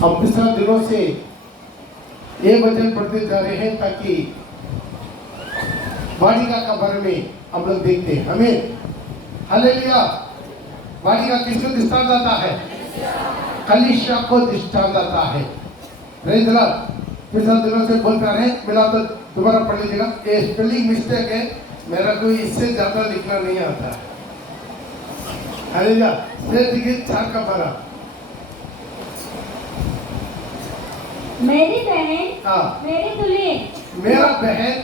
हम पिछले दिनों से ये वचन पढ़ते जा रहे हैं ताकि वाटिका का बारे में हम लोग देखते हैं। हमें हालेलुया। वाटिका किसको दृष्टांत आता है? कलीसिया को दृष्टांत आता है। Praise the Lord. पिछले दिनों से बोलता रहे, मिला तो दोबारा पढ़ लीजिएगा। ये स्पेलिंग मिस्टेक है, मेरा कोई इससे ज्यादा लिखना नहीं आता है। हालेलुया। देखिए 4 का 12। मेरी बहन, मेरी दुल्हन, मेरा बहन,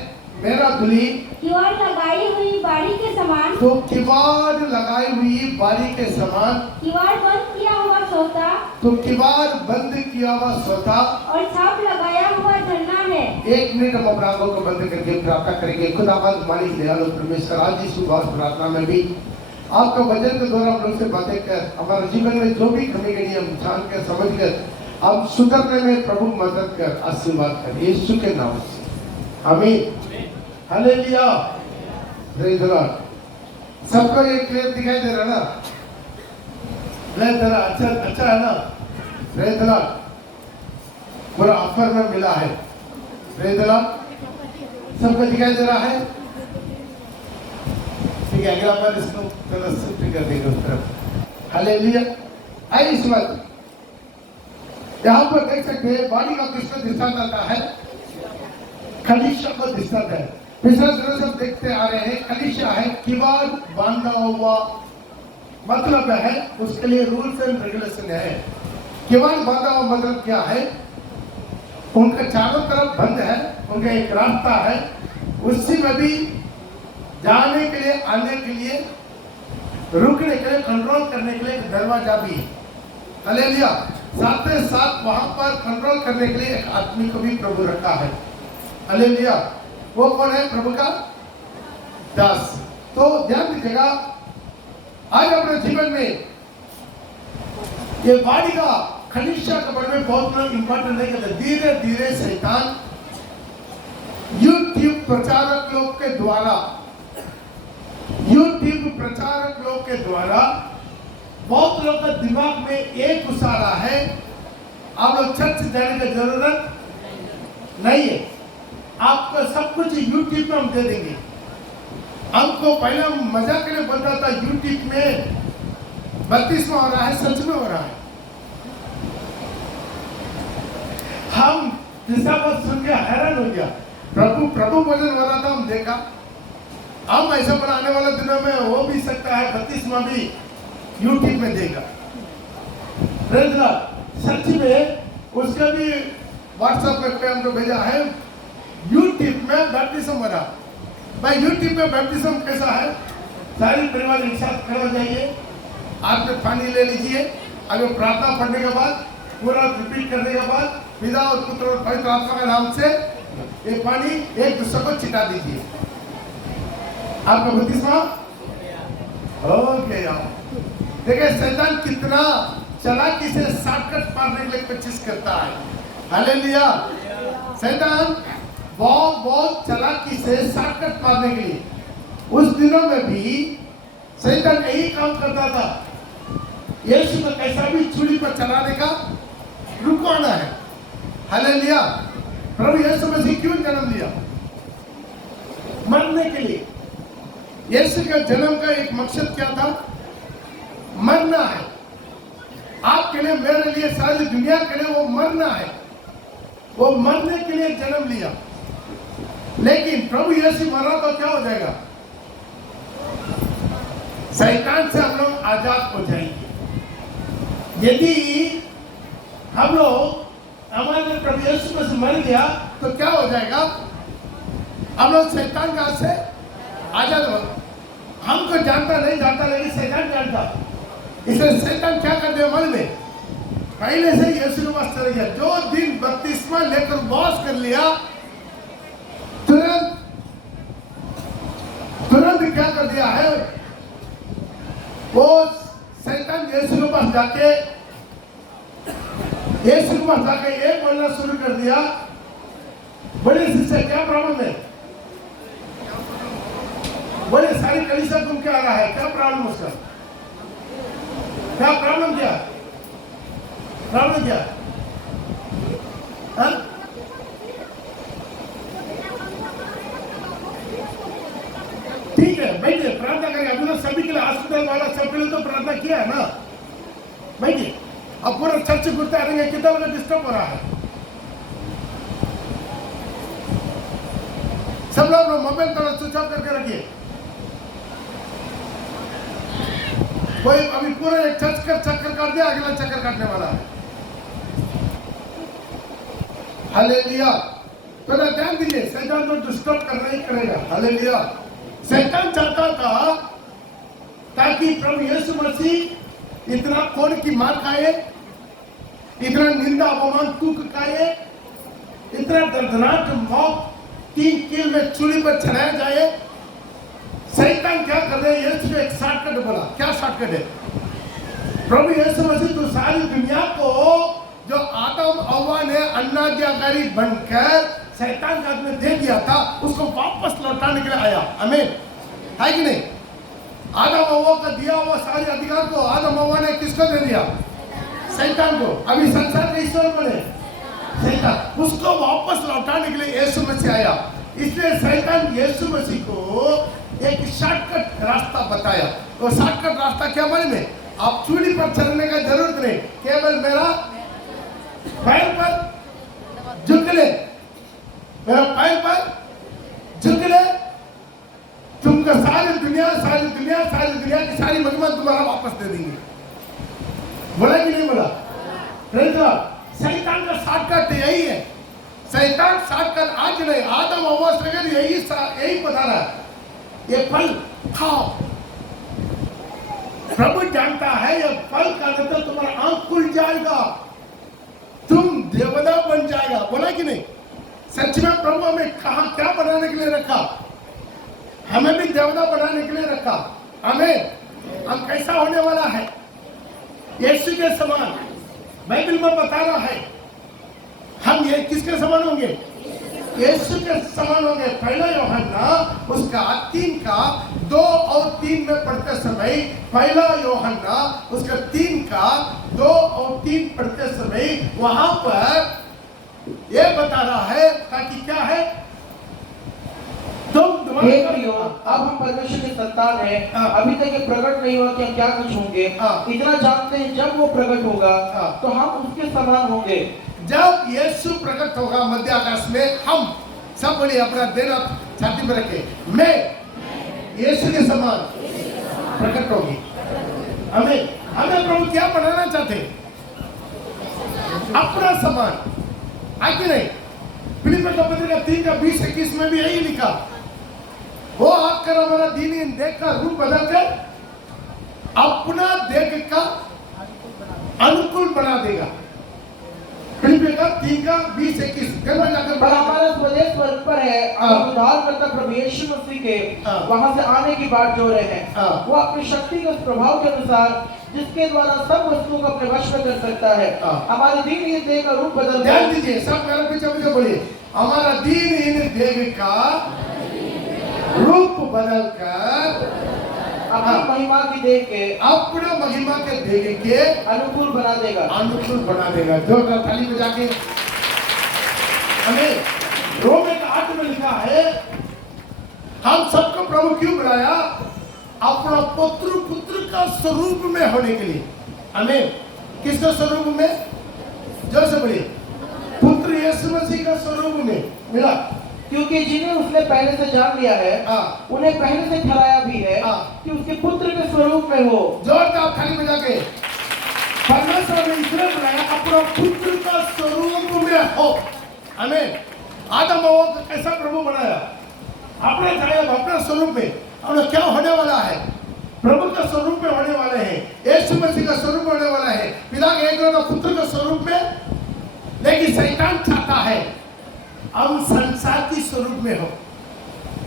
मेरा दुल्हन, किवाड़ लगाई हुई बाड़ी के समान, तो किवाड़ लगाई हुई बाड़ी के समान, किवाड़ बंद किया हुआ सोता, तो किवाड़ बंद किया हुआ सोता और छाप लगाया हुआ झरना है। 1 मिनट हम अपने आंखों को बंद करके प्रार्थना करेंगे। खुदावंद मालिक दयालु परमेश्वर, आज इस सुबह प्रार्थना में भी आपका वचन के द्वारा हम लोग से बातें कर, हमारे जीवन में जो भी कमी गई हम जान कर समझ कर अब सुधरने में प्रभु मदद कर, आशीर्वाद कर, यीशु के नाम से आमीन। हालेलुया। Praise the Lord. सबको ये क्लियर दिखाई दे रहा ना? अच्छा है ना? Praise the Lord. पूरा ऑफर में मिला है। Praise the Lord. सबको दिखाई दे रहा है? ठीक है, अगला बार इसको थोड़ा शिफ्ट कर देंगे उस तरफ। हालेलुया। आइए इस वक्त यहाँ पर देख सकते हैं वाटिका किसको दृष्टांत आता है? कलीसिया को दृष्टांत है। पिछले दिनों से देखते आ रहे हैं, कलीसिया है किवाड़ बांधा हुआ, मतलब है उसके लिए रूल्स एंड रेगुलेशन है। किवाड़ बांधा हुआ मतलब क्या है? उनका चारों तरफ बंद है, उनका एक रास्ता है, उसी में भी जाने के लिए, आने के लिए, रुकने के लिए, कंट्रोल करने के लिए एक दरवाजा भी है। हालेलुया। साथ ही साथ वहां पर कंट्रोल करने के लिए एक आदमी को भी प्रभु रखा है। हालेलुया। वो कौन है? प्रभु का दास। तो ध्यान दीजिएगा, आज अपने जीवन में ये वाटिका कलीसिया के बारे में बहुत इंपॉर्टेंट है कि धीरे धीरे शैतान यूट्यूब प्रचारक लोग के द्वारा बहुत लोग के दिमाग में एक घुसारा है, आप लोग चर्च जाने की जरूरत नहीं है, आपको सब कुछ यूट्यूब में हम दे देंगे। हमको पहले मजा के लिए बोलता था यूट्यूब में बपतिस्मा हो रहा है, सच में हो रहा है। हम जिसका बात सुन के हैरान हो गया। प्रभु भजन हो रहा था, हम देखा। हम ऐसा बनाने वाले दिनों में हो भी सकता है, बपतिस्मा भी यूट्यूब में देगा। Praise the Lord. सच में उसका भी व्हाट्सएप पे हमको भेजा है, यूट्यूब में बैप्टिज्म हो रहा। भाई यूट्यूब में बैप्टिज्म कैसा है? सारी परिवार एक साथ खड़ा जाइए, हाथ में पानी ले लीजिए, अगर प्रार्थना पढ़ने के बाद पूरा रिपीट करने के बाद पिता और पुत्र और पवित्र आत्मा के नाम से ये पानी एक दूसरे को छिटा दीजिए। आपका बपतिस्मा हो गया। देखिए शैतान कितना चालाकी से शॉर्टकट मारने के लिए कोशिश करता है। हालेलुया। शैतान बहुत चालाकी से शॉर्टकट मारने के लिए, उस दिनों में भी शैतान यही काम करता था। यीशु को कैसा भी छुरी पर चलाने का रुकवाना है। हालेलुया। प्रभु यीशु मसीह क्यों जन्म लिया? मरने के लिए। यीशु का जन्म का एक मकसद क्या था? मरना है। आपके लिए, मेरे लिए, सारी दुनिया के लिए वो मरना है। वो मरने के लिए जन्म लिया। लेकिन प्रभु यीशु मरा तो क्या हो जाएगा? शैतान से हम लोग आजाद हो जाएंगे। यदि हम लोग हमारे प्रभु यीशु मसीह मर गया तो क्या हो जाएगा? हम लोग शैतान का से आजाद हो। हमको जानता नहीं जानता, लेकिन शैतान जानता। इसलिए शैतान क्या कर दिया? मन में पहले से यीशु के पास चले गया। जो दिन बपतिस्मा लेकर वॉश कर लिया, तुरंत क्या कर दिया है? वो शैतान यीशु के पास जाके ये बोलना शुरू कर दिया, बड़े शिष्य क्या प्रॉब्लम है? बड़े सारी कलीसिया तुम क्या आ रहा है? क्या प्रॉब्लम उसका? क्या प्रॉब्लम क्या? हाँ? ठीक है, बैठिए, प्रार्थना करेंगे। अभी तो सभी के लिए, हॉस्पिटल वाला सबके लिए तो प्रार्थना किया है ना। बैठिए, अब पूरा चर्च घूरते रहेंगे, कितना बड़ा डिस्टर्ब हो रहा है। सब लोग मोबाइल थोड़ा स्विच ऑफ करके रखिए। कोई अभी पूरा एक चक्कर काट दिया, अगला चक्कर काटने वाला है। हालेलुया। तो ध्यान दीजिए, शैतान तो डिस्टर्ब करना ही करेगा। हालेलुया। शैतान चाहता था ताकि प्रभु यीशु मसीह इतना कोड़ की मार खाए, इतना निंदा अपमान तूक खाए, इतना दर्दनाक मौत 3 कील में चूली पर चढ़ाया जाए। शैतान क्या कर रहे हैं? यीशु ने एक शॉर्टकट बोला। क्या शॉर्टकट है? प्रभु यीशु मसीह तो सारी दुनिया को, जो आदम हव्वा ने अनाज्ञाकारी बनकर शैतान के हाथ में दे दिया था, उसको वापस लौटाने के लिए आया। आमीन, है कि नहीं? आदम हव्वा का दिया हुआ सारे अधिकार को आदम हव्वा ने किसको दे दिया? शैतान को। अभी संसार के ईश्वर बने शैतान, उसको वापस लौटाने के लिए यीशु मसीह आया। इसलिए शैतान यीशु मसीह को एक शॉर्टकट रास्ता बताया। वो शॉर्टकट रास्ता क्या मालूम है? आप चूड़ी पर चढ़ने का जरूरत नहीं, केवल मेरा पैर पर झुक ले, मेरा पैर पर झुक ले, तुमको सारी दुनिया की सारी महिमा तुम्हारा वापस दे देंगे। बोला कि नहीं बोला? शैतान का शॉर्टकट यही है। शैतान शॉर्टकट आज नहीं, आदम हव्वा से यही बता रहा है, ये फल खाओ। प्रभु जानता है ये फल खाने तो तुम्हारा आंख खुल जाएगा, तुम देवता बन जाएगा। बोला कि नहीं? सच में प्रभु हमें कहा क्या बनाने के लिए रखा? हमें भी देवता बनाने के लिए रखा। हमें हम कैसा होने वाला है? यीशु के समान। बाइबल में बता रहा है हम ये किसके समान होंगे? यीशु के समान होंगे। पहला यूहन्ना उसका 3 का 2 और 3 में पढ़ते समय, पहला यूहन्ना उसका 3 का 2 और 3 पढ़ते समय वहां पर ये बता रहा है ताकि क्या है? अब हम परमेश्वर के संतान हैं, अभी तक ये प्रकट नहीं हुआ कि हम क्या कुछ होंगे। इतना जानते हैं जब वो प्रकट होगा तो हम उसके समान होंगे। जब यीशु प्रकट होगा मध्य आकाश में, हम सब बोलिए, अपना देना छाती में रखे, मैं यीशु के समान प्रकट होगी। हमें प्रभु क्या बनाना चाहते? अपना समान, है कि नहीं? फिलिप्पियों का पत्री का 3 का 20-21 में भी यही लिखा, वो आकर हमारा दीन देख का रूप बदलकर अपना देख का अनुकूल बना देगा। फिलिप्पियों का 3 का 20-21 पर हमारा स्वदेश स्वर्ग पर है, हम उद्धारकर्ता प्रभु यीशु मसीह के वहां से आने की बात जो रहे हैं। वो अपनी शक्ति के उस प्रभाव के अनुसार जिसके द्वारा सब वस्तुओं को अपने वश में कर सकता है, हमारे दीन देह का रूप बदल। ध्यान दीजिए, सब मेरे पीछे बोलिए, हमारा दीन देह का रूप बदलकर अपनी महिमा की देह के, अपना महिमा के देह के अनुकूल बना देगा। जोरदार ताली बजा के। हमें रोम 8 में लिखा है, हम सबको प्रभु क्यों बनाया? अपना पुत्र का स्वरूप में होने के लिए। हमें किसके स्वरूप में? जो से बोलिए, पुत्र यीशु मसीह का स्वरूप में मिला। क्योंकि जिन्हें उसने पहले से जान लिया है, उन्हें पहले से ठहराया भी है कि उसके पुत्र के स्वरूप में हो। जोरदार ताली बजा के। परमेश्वर ने इसलिए बनाया अपना पुत्र का स्वरूप में हो। हमें आदम हव्वा को कैसा प्रभु बनाया? अपने छाया अपना स्वरूप में। और क्या होने वाला है? प्रभु का स्वरूप में होने वाले हैं, यीशु मसीह का स्वरूप होने वाला है, पिता के एकलौता पुत्र का स्वरूप में। लेकिन शैतान चाहता है हम संसार की स्वरूप में हो।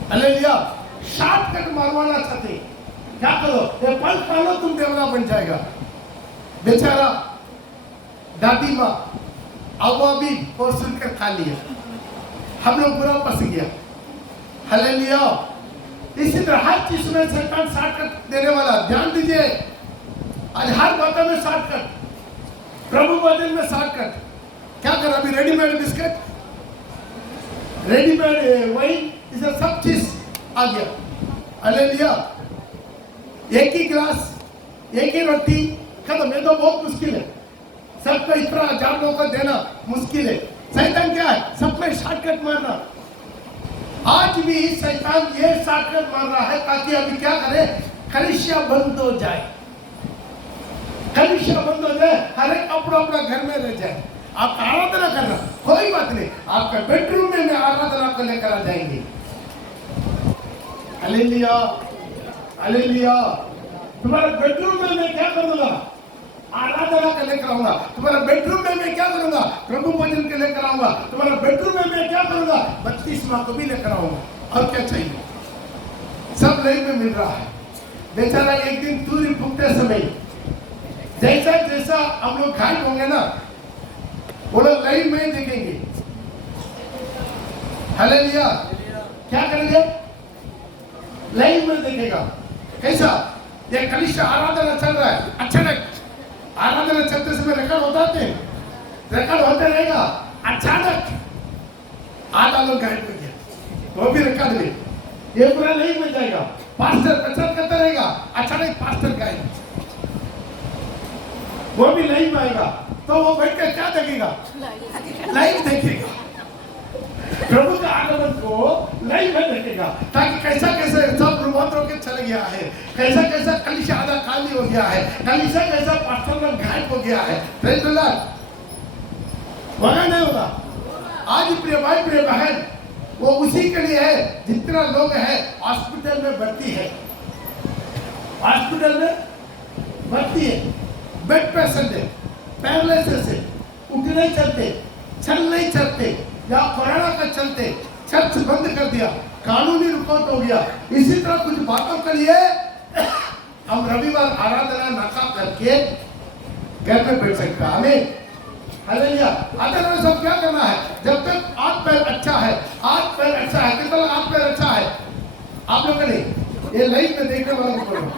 हालेलुया। शॉर्टकट मारवाना चाहते, क्या करो? ये फल खा लो, तुम देवता बन जाएगा। बेचारा दादी माँ हव्वा भी और सुनकर खा लिया, हम लोग बुरा फंस गया। हालेलुया। इसी तरह हर चीज में शैतान शॉर्टकट देने वाला। ध्यान दीजिए, आज हर बातों में शॉर्टकट, प्रभु वचन में शॉर्टकट। क्या कर? अभी अभी रेडीमेड बिस्किट, रेडीमेड वाइन, इसे सब चीज आ गया। हालेलुया। एक ही गिलास, एक ही रोटी खत्म। ये तो बहुत मुश्किल है, सबको इतना 1000 लोगों को देना मुश्किल है। शैतान क्या है? सब में शॉर्टकट मारना। आज भी शैतान ये शॉर्टकट मार रहा है ताकि अभी क्या करे, कलीसिया बंद हो जाए, कलीसिया बंद हो जाए, हर एक अपना अपना घर में रह जाए। आप आराधना करना कोई बात नहीं, आपका बेडरूम में आराधना को लेकर आ जाएंगे। Hallelujah, hallelujah. तुम्हारे बेडरूम में मैं क्या करूंगा? आराधना के लेकर आऊंगा। तुम्हारे बेडरूम में मैं क्या करूंगा? प्रभु भजन के लेकर आऊंगा। तुम्हारे बेडरूम में मैं क्या करूंगा? बपतिस्मा को भी लेकर आऊंगा। और क्या चाहिए? सब लाइन में मिल रहा है। बेचारा एक दिन तूरी फूकते समय जैसा जैसा हम लोग घायल होंगे ना, वो लोग लाइन में देखेंगे। हालेलुया। क्या करेंगे? लाइन में देखेगा। कैसा? ये कलीसिया आराधना चल रहा है, अचानक आराधना चलते समय रिकॉर्ड होते हैं, रिकॉर्ड होते रहेगा। अचानक आधा लोग गायब हो गया, वो भी रिकॉर्ड में, ये पूरा नहीं मिल जाएगा। पास्टर प्रचार करता रहेगा, अचानक पास्टर गायब, वो भी लाइव आएगा। तो वो बैठ कर क्या देखेगा? लाइव देखेगा। प्रभु का आगमन को लाइव में देखेगा, ताकि कैसा कैसे सब रुमांतरों के चले गया है, कैसा कैसा कलीसिया आधा खाली हो गया है, कलीसिया कैसा पास्टर लोग गायब हो गया है। Praise the Lord. वहां नहीं होगा। आज प्रिय भाई प्रिय बहन, वो उसी के लिए है जितना लोग हैं हॉस्पिटल में भर्ती है, हॉस्पिटल में भर्ती है, बेड पेशेंट है, पैरालिसिस है, उठ नहीं चलते, चल नहीं चलते, या कोरोना का चलते चर्च बंद कर दिया, कानूनी रुकावट हो गया। इसी तरह कुछ बातों के लिए हम रविवार आराधना नका करके घर में बैठ सकते हैं। हमें हालेलुया। आराधना सब क्या करना है? जब तक हाथ पैर अच्छा है, हाथ पैर अच्छा है, कितना हाथ पैर अच्छा है आप लोग नहीं, ये लाइव में देखने वालों को बोलो,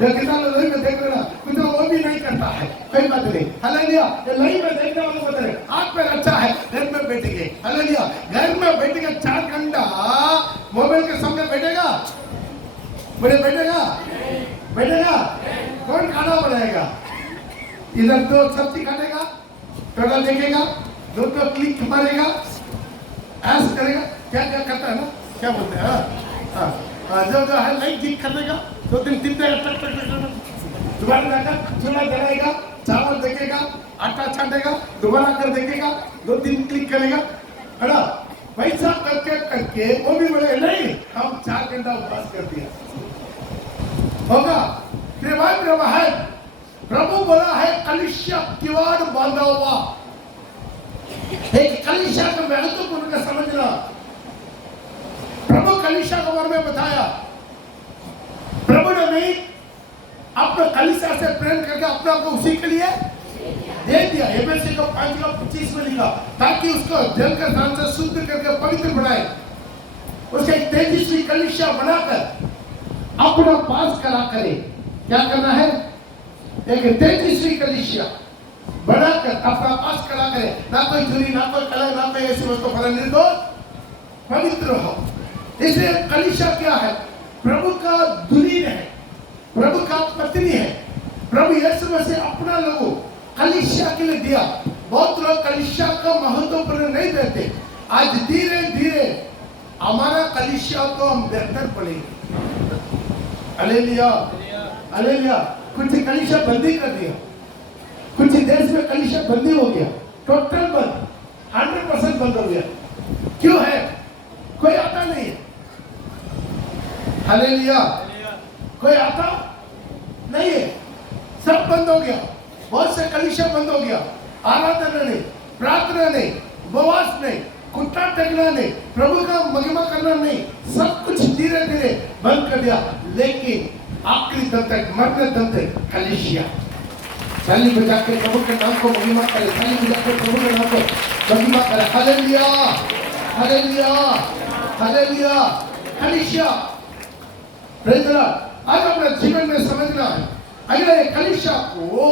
कितना लोग लाइव में देख रहे ना, कुछ वो भी नहीं करता है, कोई बात नहीं। हालेलुया। ये लाइव में देखने वालों को बोले हाथ पैर अच्छा है, घर में बैठेंगे। हालेलुया। घर में बैठेगा 4 घंटा मोबाइल के सामने बैठेगा, बड़े बैठेगा, बैठेगा, कौन खाना बनाएगा? इधर 2 सब्जी खाएगा, थोड़ा देखेगा, 2 क्लिक मारेगा, ऐसा करेगा, क्या क्या करता है ना, क्या बोलते हैं, हाँ, जो है लाइट ठीक कर देगा, 2-3 टक दोबारा जाकर चूल्हा जलाएगा, चावल देखेगा, आटा छाटेगा, दोबारा कर देखेगा, 2-3 क्लिक करेगा, है ना। वैसा करके करके वो भी बोले नहीं हम 4 घंटा उपवास कर दिया होगा। फिर भाई प्रभु बोला है कलीसिया किवाड़ बांधा हुआ। एक कलीसिया का महत्वपूर्ण का समझना। प्रभु कलीसिया के बारे में बताया। प्रभु ने नहीं अपने कलीसिया से प्रेम करके अपने आप को उसी के लिए दे दिया। एफएससी को 5:25 में लिखा, ताकि उसको जल के दान से शुद्ध करके पवित्र बनाए, उसके एक तेजस्वी कलीसिया बनाकर अपना पास करा करे। क्या करना है? एक तेजस्वी कलीसिया बनाकर अपना पास करा करे, ना कोई चोरी, ना कोई कलह, ना कोई ऐसी वस्तु फलन, निर्दोष पवित्र हो। इसलिए कलीसिया क्या है? प्रभु का दुल्हन है, प्रभु का पत्नी है। प्रभु यीशु मसीह अपना लोगों कलीसिया के लिए दिया। बहुत लोग कलीसिया का महत्वपूर्ण नहीं देते। आज धीरे धीरे हमारा कलीसिया को हम बेहतर पड़ेंगे। Hallelujah, hallelujah. कुछ कलीसिया बंदी कर दिया, कुछ देश में कलीसिया बंदी हो गया, टोटल बंद, 100% बंद हो गया। क्यों है? कोई आता नहीं है। हालेलुया। कोई आता नहीं है, सब बंद हो गया। बहुत से कलीसिया बंद हो गया। आराधना नहीं, प्रार्थना नहीं, उपवास नहीं, कुत्ता टेकना नहीं, प्रभु का महिमा करना नहीं, सब कुछ धीरे धीरे बंद कर दिया। लेकिन आखिरी दम तक, मरने दम तक कलीसिया ताली बजा के प्रभु के नाम को महिमा करे, ताली बजा के प्रभु के नाम को महिमा करे। Hallelujah, hallelujah, hallelujah. कलीसिया प्रेज़ द लॉर्ड। आज अपने जीवन में समझना है, अगर ये कलीसिया को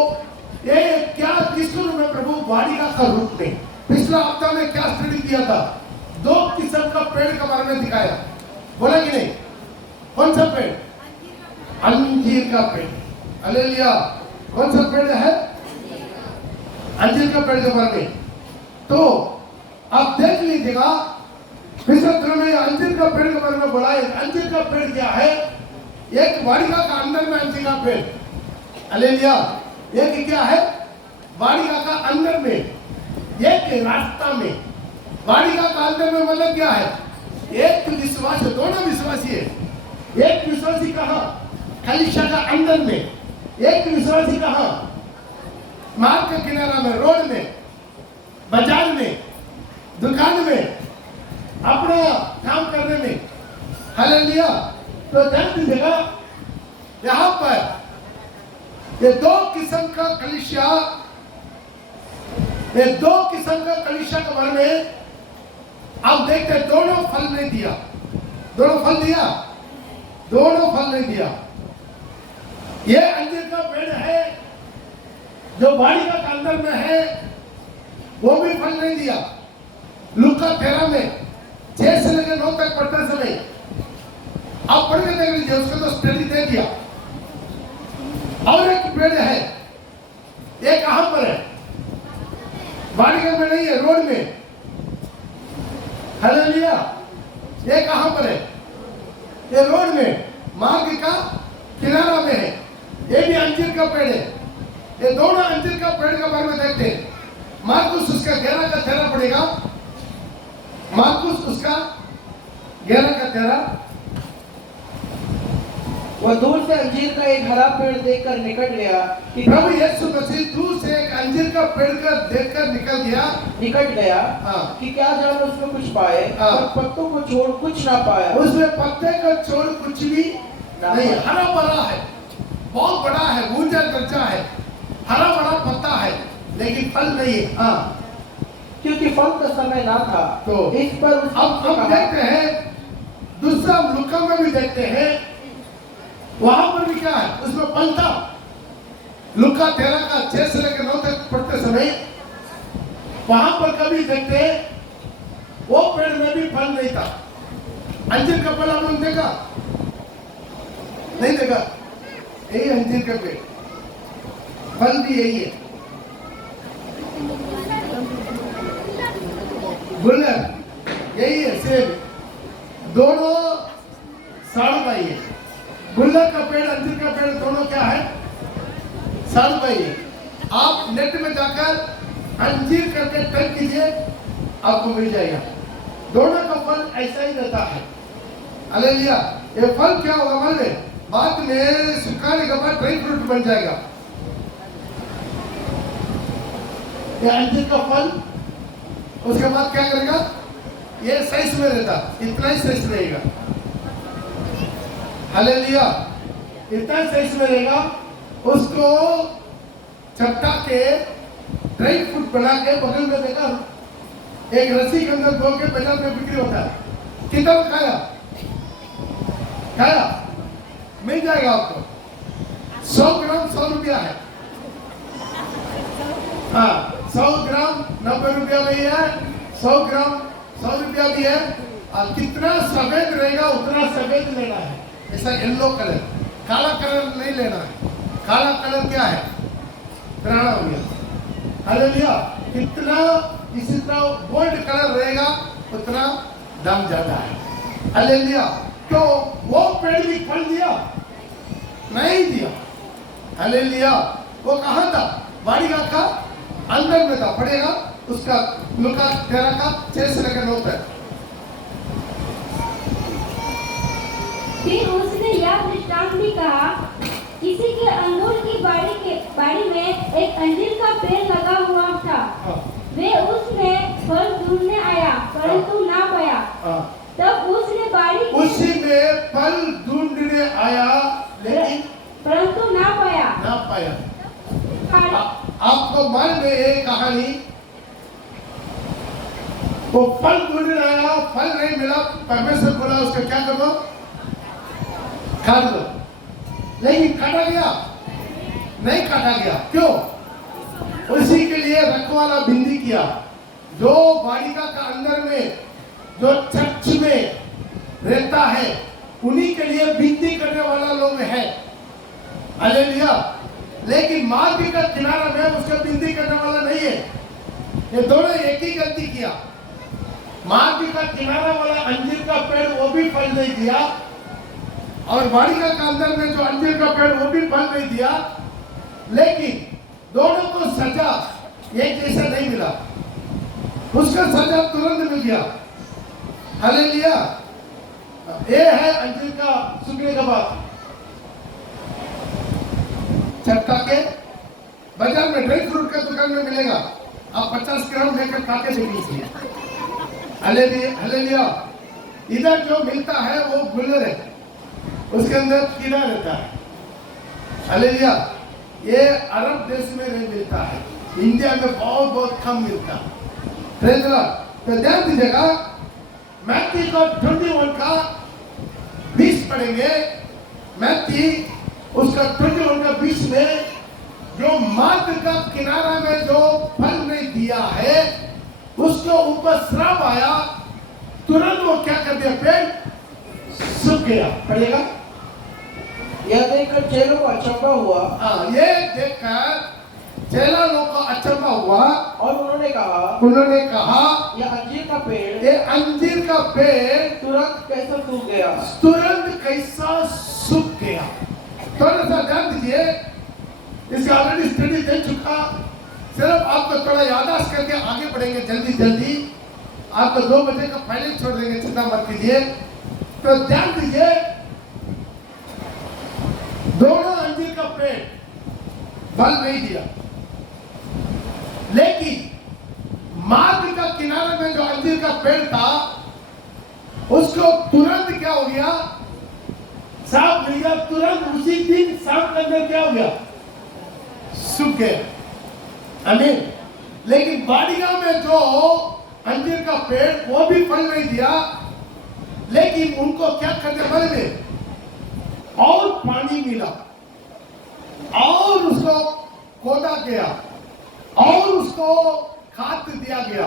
ये क्या किस रूप में? प्रभु वाडिका का रूप में, पिछला हफ्ता में क्या स्टडी किया था? 2 किस्म का पेड़ के बारे में दिखाया, बोला कि नहीं? कौन सा पेड़? अंजीर का पेड़। हालेलुया। कौन सा पेड़ है? अंजीर का पेड़ के बारे में। तो आप देख लीजिएगा, पिछले दिनों में अंजीर का पेड़ के बारे में बोला है। अंजीर का पेड़ क्या है? एक वाड़िका का अंदर में अंजीर का पेड़। हालेलुया। एक क्या है? वाड़िका का अंदर में, एक रास्ता में। वाड़िका का अंदर में मतलब क्या है? एक विश्वास, दोनों विश्वासी है। एक विश्वासी कहाँ? कलीसिया का अंदर में। एक विश्वासी कहाँ? मार्ग के किनारा में, रोड में, बाजार में, दुकान में, अपना काम करने में। हालेलुया। तो ध्यान दीजिएगा, यहाँ पर ये 2 किस्म का कलीसिया, ये 2 किस्म का कलीसिया के बारे में आप देखते हैं। दोनों फल नहीं दिया। दोनों फल दिया? दोनों फल नहीं दिया। ये अंजीर का पेड़ है जो वाड़िका के अंदर में है, वो भी फल नहीं दिया। लूका 13 में 6 से लेकर 9 तक पढ़ते समय आप पढ़ के देख लीजिए, उसको तो स्टडी दे दिया। और एक पेड़ है, ये कहां पर है? वाड़िका में नहीं है, रोड में। हालेलुया। ये कहां पर है? ये रोड में, मार्ग का किनारा में है। ये भी अंजीर का पेड़ है। ये दोनों अंजीर का पेड़ के बारे में देखते हैं। मार्कुस उसका 11 का 13 पड़ेगा। मार्कुस उसका 11 का 13। वह दूर से अंजीर का एक हरा पेड़ देखकर निकट गया कि प्रभु यीशु मसीह दूर से एक अंजीर का पेड़ का देखकर निकट गया हाँ। कि क्या जाने उसमें कुछ पाए, हाँ। और पत्तों को छोड़ कुछ ना पाया। उसमें पत्ते का छोड़ कुछ भी नहीं। हरा भरा है, बहुत बड़ा है, ऊंचा दर्जा है, हरा भरा पत्ता है, लेकिन फल नहीं है। हाँ, क्योंकि फल का समय ना था। तो इस पर अब हम देखते हैं, दूसरा लूका में भी देखते हैं, वहां पर भी क्या है? उसमें फल था। लूका 13 का 6 से लेकर 9 तक पढ़ते समय वहां पर कभी देखते हैं, वो पेड़ में भी फल नहीं था। अंजीर का फल आपने देखा? नहीं देखा? यही अंजीर का पेड़, फल भी यही है। गुल्लर यही है, सेब, दोनों साढ़ भाई है। गुल्लर का पेड़, अंजीर का पेड़, दोनों क्या है? साढ़ भाई है। आप नेट में जाकर अंजीर करके टाइप कीजिए, आपको मिल जाएगा। दोनों का फल ऐसा ही रहता है। हालेलुया। ये फल क्या होगा मालूम है? बाद में सुखाने के बाद ड्राई फ्रूट बन जाएगा। ये अंजीर का फल उसके बाद क्या करेगा? ये साइज में रहता, इतना ही साइज रहेगा। हालेलुया। इतना साइज में रहेगा। उसको चपटा के ड्राई फ्रूट बना के बगल में देखा, एक रस्सी के अंदर धो के बाजार में बिक्री होता है। कितना खाया? खाया? मिल जाएगा आपको। 100 ग्राम 100 रुपया है। हाँ, 100 ग्राम 90 रुपया में ही है। 100 ग्राम 100 रुपया भी है। और कितना सफेद रहेगा उतना सफेद लेना है। ऐसा येलो कलर, काला कलर नहीं लेना है। काला कलर क्या है? पुराना हो गया। हालेलुया। कितना इसी तरह गोल्ड कलर रहेगा उतना दाम ज्यादा है। हालेलुया। तो वो पेड़ भी फल दिया? नहीं दिया। हालेलुया। वो कहाँ था? वाड़िका का अंदर में था। पड़ेगा उसका लूका 13 का 6 से लेकर 9 तक। फिर उसने यह दृष्टांत भी कहा, किसी के अंगूर की बाड़ी में एक अंजीर का पेड़ लगा हुआ था। वे उसमें फल ढूंढने आया, परंतु ना पाया। तब उसने बाड़ी उसी में फल ढूंढने आया, लेकिन परंतु ना पाया। आपको मालूम है ये कहानी? वो फल ढूंढने आया, फल नहीं मिला। परमेश्वर बोला उसका क्या कर दो? काट दो। लेकिन काटा गया? नहीं काटा गया। क्यों? उसी के लिए रखवाला बिंदी किया, जो बालिका का अंदर में जो चर्च में रहता है उन्हीं के लिए विनती करने वाला लोग है। हालेलुया। लेकिन मार्ग का किनारा में उसका विनती करने वाला नहीं है। ये दोनों एक ही गलती किया। मार्ग का किनारा वाला अंजीर का पेड़ वो भी फल नहीं दिया और बालिका का अंदर में जो अंजीर का पेड़ वो भी फल नहीं दिया। लेकिन दोनों को सजा एक जैसा नहीं मिला, उसका सजा तुरंत मिल गया। हालेलुया। ये है अंजीर का सूखने का बात। चट्टा के बाजार में ड्राई फ्रूट का दुकान में मिलेगा, आप 50 ग्राम लेकर खाके देख लीजिए। हालेलुया। इधर जो मिलता है वो गुलर है, उसके अंदर कीड़ा रहता है। हालेलुया। ये अरब देश में नहीं मिलता है, इंडिया में बहुत बहुत कम मिलता है। Praise the Lord. तो ध्यान दीजिएगा, मैथ्यू का 21 का 20 पढ़ेंगे। मैथ्यू उसका 21 का 20 में जो मार्ग का किनारा में जो फल नहीं दिया है उसके ऊपर श्राप आया, तुरंत वो क्या कर दिया, पेड़ सूख गया। पढ़िएगा। यह देखकर चेलों को अचंभा हुआ। ये देखकर चेला लोग को अचंभा हुआ और उन्होंने कहा यह अंजीर का पेड़, ये अंजीर का पेड़ तुरंत कैसा सूख गया। तुरंत कैसा सूख गया। थोड़ा सा ध्यान दीजिए, इसका ऑलरेडी स्टडी दे चुका, सिर्फ आपको थोड़ा याददाश्त करके आगे बढ़ेंगे जल्दी जल्दी। आपको 2 बजे का पहले छोड़ देंगे, चिंता मत कीजिए। तो ध्यान दीजिए, दोनों अंजीर का पेड़ फल नहीं दिया, लेकिन मार्ग का किनारे में जो अंजीर का पेड़ था उसको तुरंत क्या हो गया, सांप मिल गया। तुरंत उसी दिन सांप के अंदर क्या हो गया, सूख गया। आमीन। लेकिन बाड़िया में जो अंजीर का पेड़ वो भी फल नहीं दिया, लेकिन उनको क्या करने वाले में और पानी मिला और उसको खोदा गया और उसको खाद दिया गया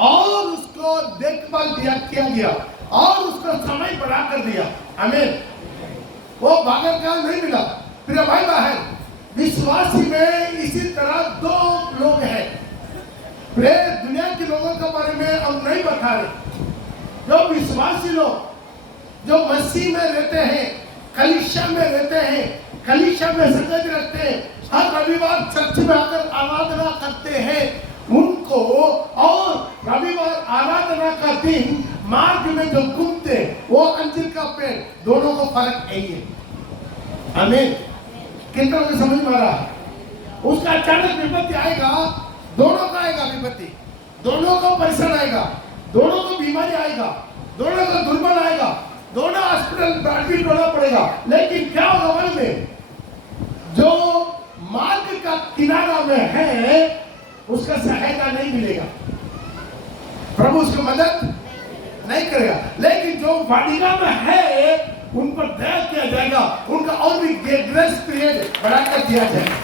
और उसको देखभाल किया गया और उसको समय बढ़ा कर दिया। आमीन। वो भागर का नहीं मिला। प्रिय भाई बहन, विश्वासी में इसी तरह 2 लोग हैं। दुनिया के लोगों के बारे में हम नहीं बता रहे। जो विश्वासी लोग जो मसीह में रहते हैं, कलीसिया में रहते हैं, कलीसिया में संगति रखते हैं, हर रविवार चर्च में आकर आराधना करते हैं, उनको और रविवार आराधना का दिन मार्ग में जो घूमते वो अंजीर का पेड़, दोनों को फर्क नहीं है। आमीन। कितना को समझ में आ रहा है? उसका अचानक विपत्ति आएगा, दोनों का आएगा विपत्ति, दोनों को परेशान आएगा, दोनों को बीमारी आएगा, दोनों को दुर्बल आएगा, दोनों हॉस्पिटल एडमिट होना पड़ेगा। लेकिन क्या होगा मन में, जो मार्ग का किनारा में है उसका सहायता नहीं मिलेगा, प्रभु उसको मदद नहीं करेगा। लेकिन जो वाडिगा में है उन पर दया किया जाएगा, उनका और भी ग्रेस पीरियड बढ़ाकर दिया जाएगा।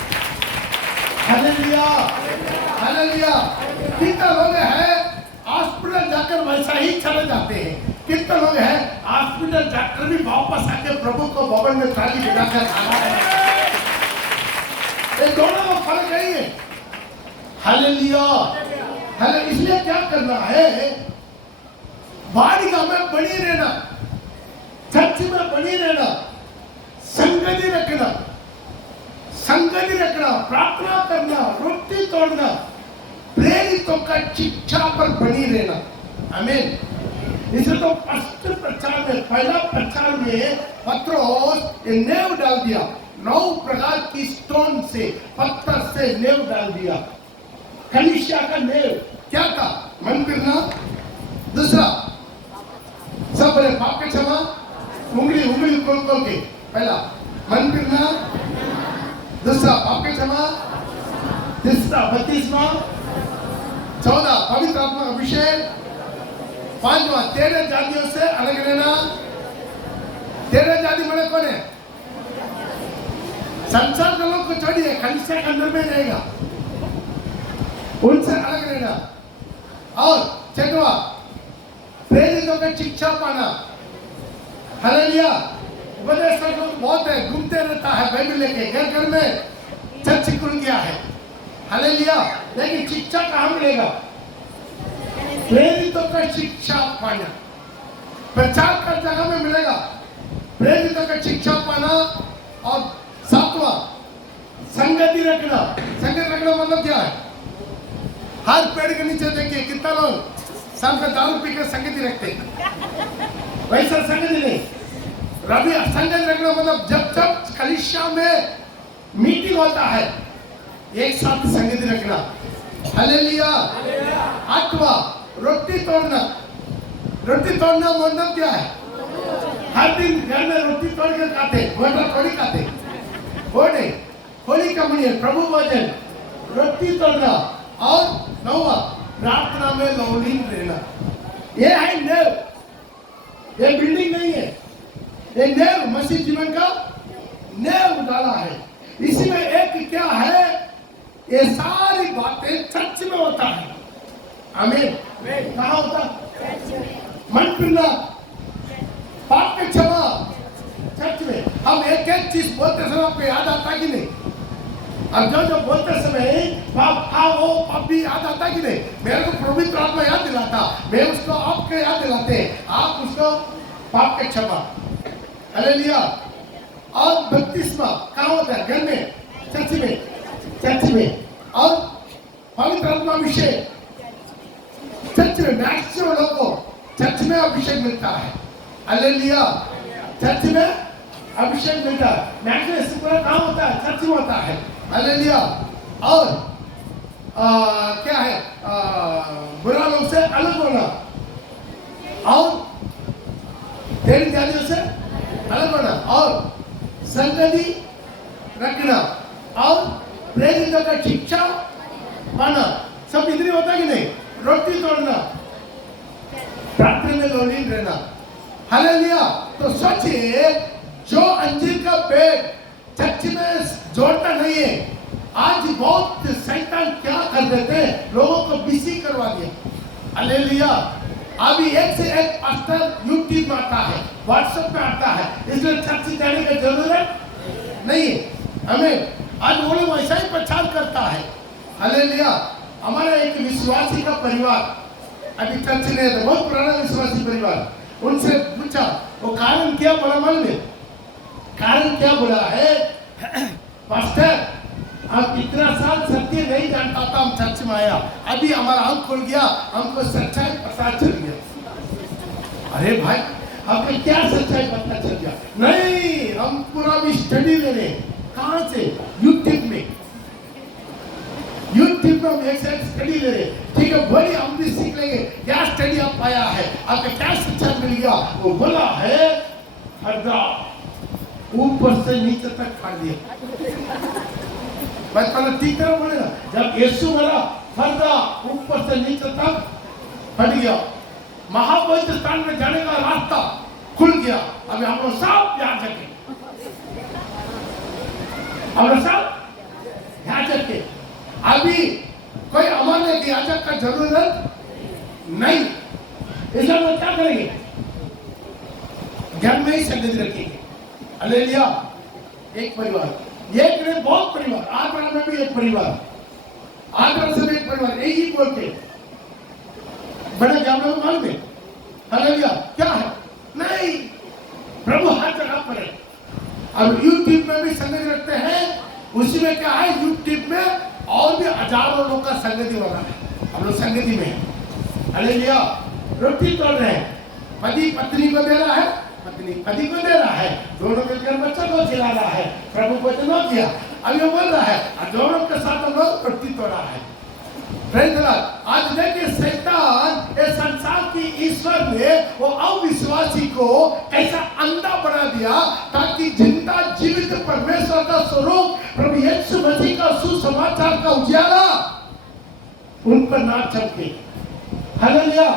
हालेलुया। हालेलुया। कितना लोग हैं हॉस्पिटल जाकर वैसा ही चले जाते हैं, कितना लोग हैं हॉस्पिटल जाकर भी वापस आके प्रभु को भवन में थाली बिठाकर खाना है। ये दोनों में फर्क नहीं है। हालेलुया। हालेलुया। इसलिए क्या करना है, वाडिगा में बनी रहना, चर्च में बनी रहना, संगति रखना, प्रार्थना करना, रोटी तोड़ना, प्रेरितों का शिक्षा पर बनी रहना। आमीन। इसे तो प्रचार में, पहला प्रचार में पत्रोस ने नेव डाल दिया, 9 प्रकार की स्टोन से, पत्थर से नेव डाल दिया। कलीसिया का नेव क्या था, मन फिरना। दूसरा, सब बोले पाप के क्षमा, उंगली खोल के, पहला मन फिरना, दूसरा पाप के क्षमा, तीसरा बपतिस्मा, 14 पवित्र आत्मा अभिषेक, 5वां 13 जातियों से अलग रहना। 13 जाति मैंने कौन है, संसार के लोग को छोड़िए, कलीसिया के अंदर में रहेगा, उनसे अलग रहना। और छठवा, प्रेरितों का शिक्षा पाना। हालेलुया। उपदेश बहुत है, घूमते रहता है बाइबल लेके, घर घर में चर्च खुल गया है। हालेलुया। लेकिन शिक्षा कहाँ मिलेगा? प्रेरितों का शिक्षा पाना, प्रचार का जगह में मिलेगा। प्रेरितों का शिक्षा पाना। और सातवां, संगति रखना। संगति रखना मतलब क्या है? हर पेड़ के नीचे देखिए कितना लोग शाम का दारू पीकर संगति रखते हैं। वैसा संगति नहीं। रवि संगति रखना मतलब जब जब कलीसिया में मीटिंग होता है एक साथ संगति रखना। हालेलुया। आठवां, रोटी तोड़ना। रोटी तोड़ना मतलब क्या है? हर दिन घर में रोटी तोड़ कर खाते, वरना थोड़ी खाते। वो नहीं, होली कम्युनियन, प्रभु भोजन, रोटी तोड़ना। और नौवा, प्रार्थना में लौलीन रहना। ये है नेव, ये बिल्डिंग नहीं है, ये नेव मसीह जीवन का नेव डाला है। इसी में एक क्या है? ये सारी बातें चर्च में होता है। आमीन। कहाँ होता? मन फिरना, पाप के क्षमा, चर्च में। हम एक एक चीज बोलते समय आपको याद आता कि नहीं? अब जो जो बोलते समय पाप वो पाप भी याद आता कि नहीं? मेरे को पवित्र आत्मा याद दिलाता, मैं उसको आपको याद दिलाते, आप उसको पाप के क्षमा। हालेलुया। और बपतिस्मा कहाँ होता है? घर में, चर्च में, चर्च में। और पवित्र आत्मा अभिषेक चर्च में। मैक्सिमम लोगों को चर्च में अभिषेक मिलता है। हालेलुया। चर्च में अभिषेक मिलता है। मैक्सिमम पूरा काम होता है चर्च में होता है। हालेलुया। और क्या है? बुरा लोग से अलग होना और तेरी जातियों से अलग होना और संगति रखना और प्रेरितों का शिक्षा पाना। सब इधर होता कि नहीं? रोटी तोड़ना, प्रार्थना में लौलीन रहना। हालेलुया। तो सोचिए, जो अंजीर का पेड़ चर्च में जोड़ता नहीं है, आज बहुत शैतान क्या कर देते हैं, लोगों को बिजी करवा दिया। हालेलुया। अभी एक से एक पास्टर यूट्यूब में आता है, व्हाट्सएप में आता है, इसलिए चर्च जाने की जरूरत नहीं है हमें। आज वो लोग वैसा ही प्रचार करता है। हालेलुया। हमारा एक विश्वासी का परिवार अभी चर्च में है, बहुत पुराना विश्वासी परिवार, उनसे पूछा वो कारण क्या बोला? मालूम है कारण क्या बोला है? पास्टर, आप इतना साल सत्य नहीं जानता था, हम चर्च में आया, अभी हमारा आंख खुल गया, हमको सच्चाई पता चल गया। अरे भाई, आपको क्या सच्चाई पता चल गया? नहीं, हम पूरा भी स्टडी ले रहे। कहाँ से? यूट्यूब में। यूट्यूब में हम एक साइड स्टडी ले रहे। ठीक है, बोलिए, हम भी सीख लेंगे। क्या स्टडी आप पाया है? आपको क्या शिक्षा मिल गया? वो बोला है पर्दा ऊपर से नीचे तक फाड़ दिया। पहले ठीक तरह बोले ना, जब यीशु बोला पर्दा ऊपर से नीचे तक फट गया, महापवित्र स्थान में जाने का रास्ता खुल गया। अभी हम लोग सब याद रखें, हम लोग सब याद रखें। अभी कोई अमान्य याजक का जरूरत नहीं। इसलिए हम क्या करेंगे? घर में ही संगति रखेंगे। हालेलुया। एक परिवार, एक नहीं बहुत परिवार, आगरा में भी एक परिवार, आगरा से भी एक परिवार, यही बोलते बड़े जामलों में मालूम है। हालेलुया। क्या है? नहीं, प्रभु हर जगह पर है। अब यूट्यूब में भी संगति रखते हैं, उसी में क्या है? यूट्यूब में और भी हजारों लोग का संगति हो रहा है, हम लोग संगति में है। हालेलुया। रोटी तोड़ रहे हैं, पति पत्नी को दे रहा है, पत्नी पति को दे रहा है, दोनों मिलकर बच्चों को खिला रहा है, प्रभु को चुनाव किया। अभी वो बोल रहा है, दोनों के साथ हम लोग रोटी तोड़ा है। आज देखिए, शैतान इस संसार की ईश्वर ने वो अविश्वासी को कैसा अंधा बना दिया, ताकि जिंदा जीवित परमेश्वर का स्वरूप प्रभु यीशु मसीह का सुसमाचार का उजाला उन पर ना चमके। हालेलुया।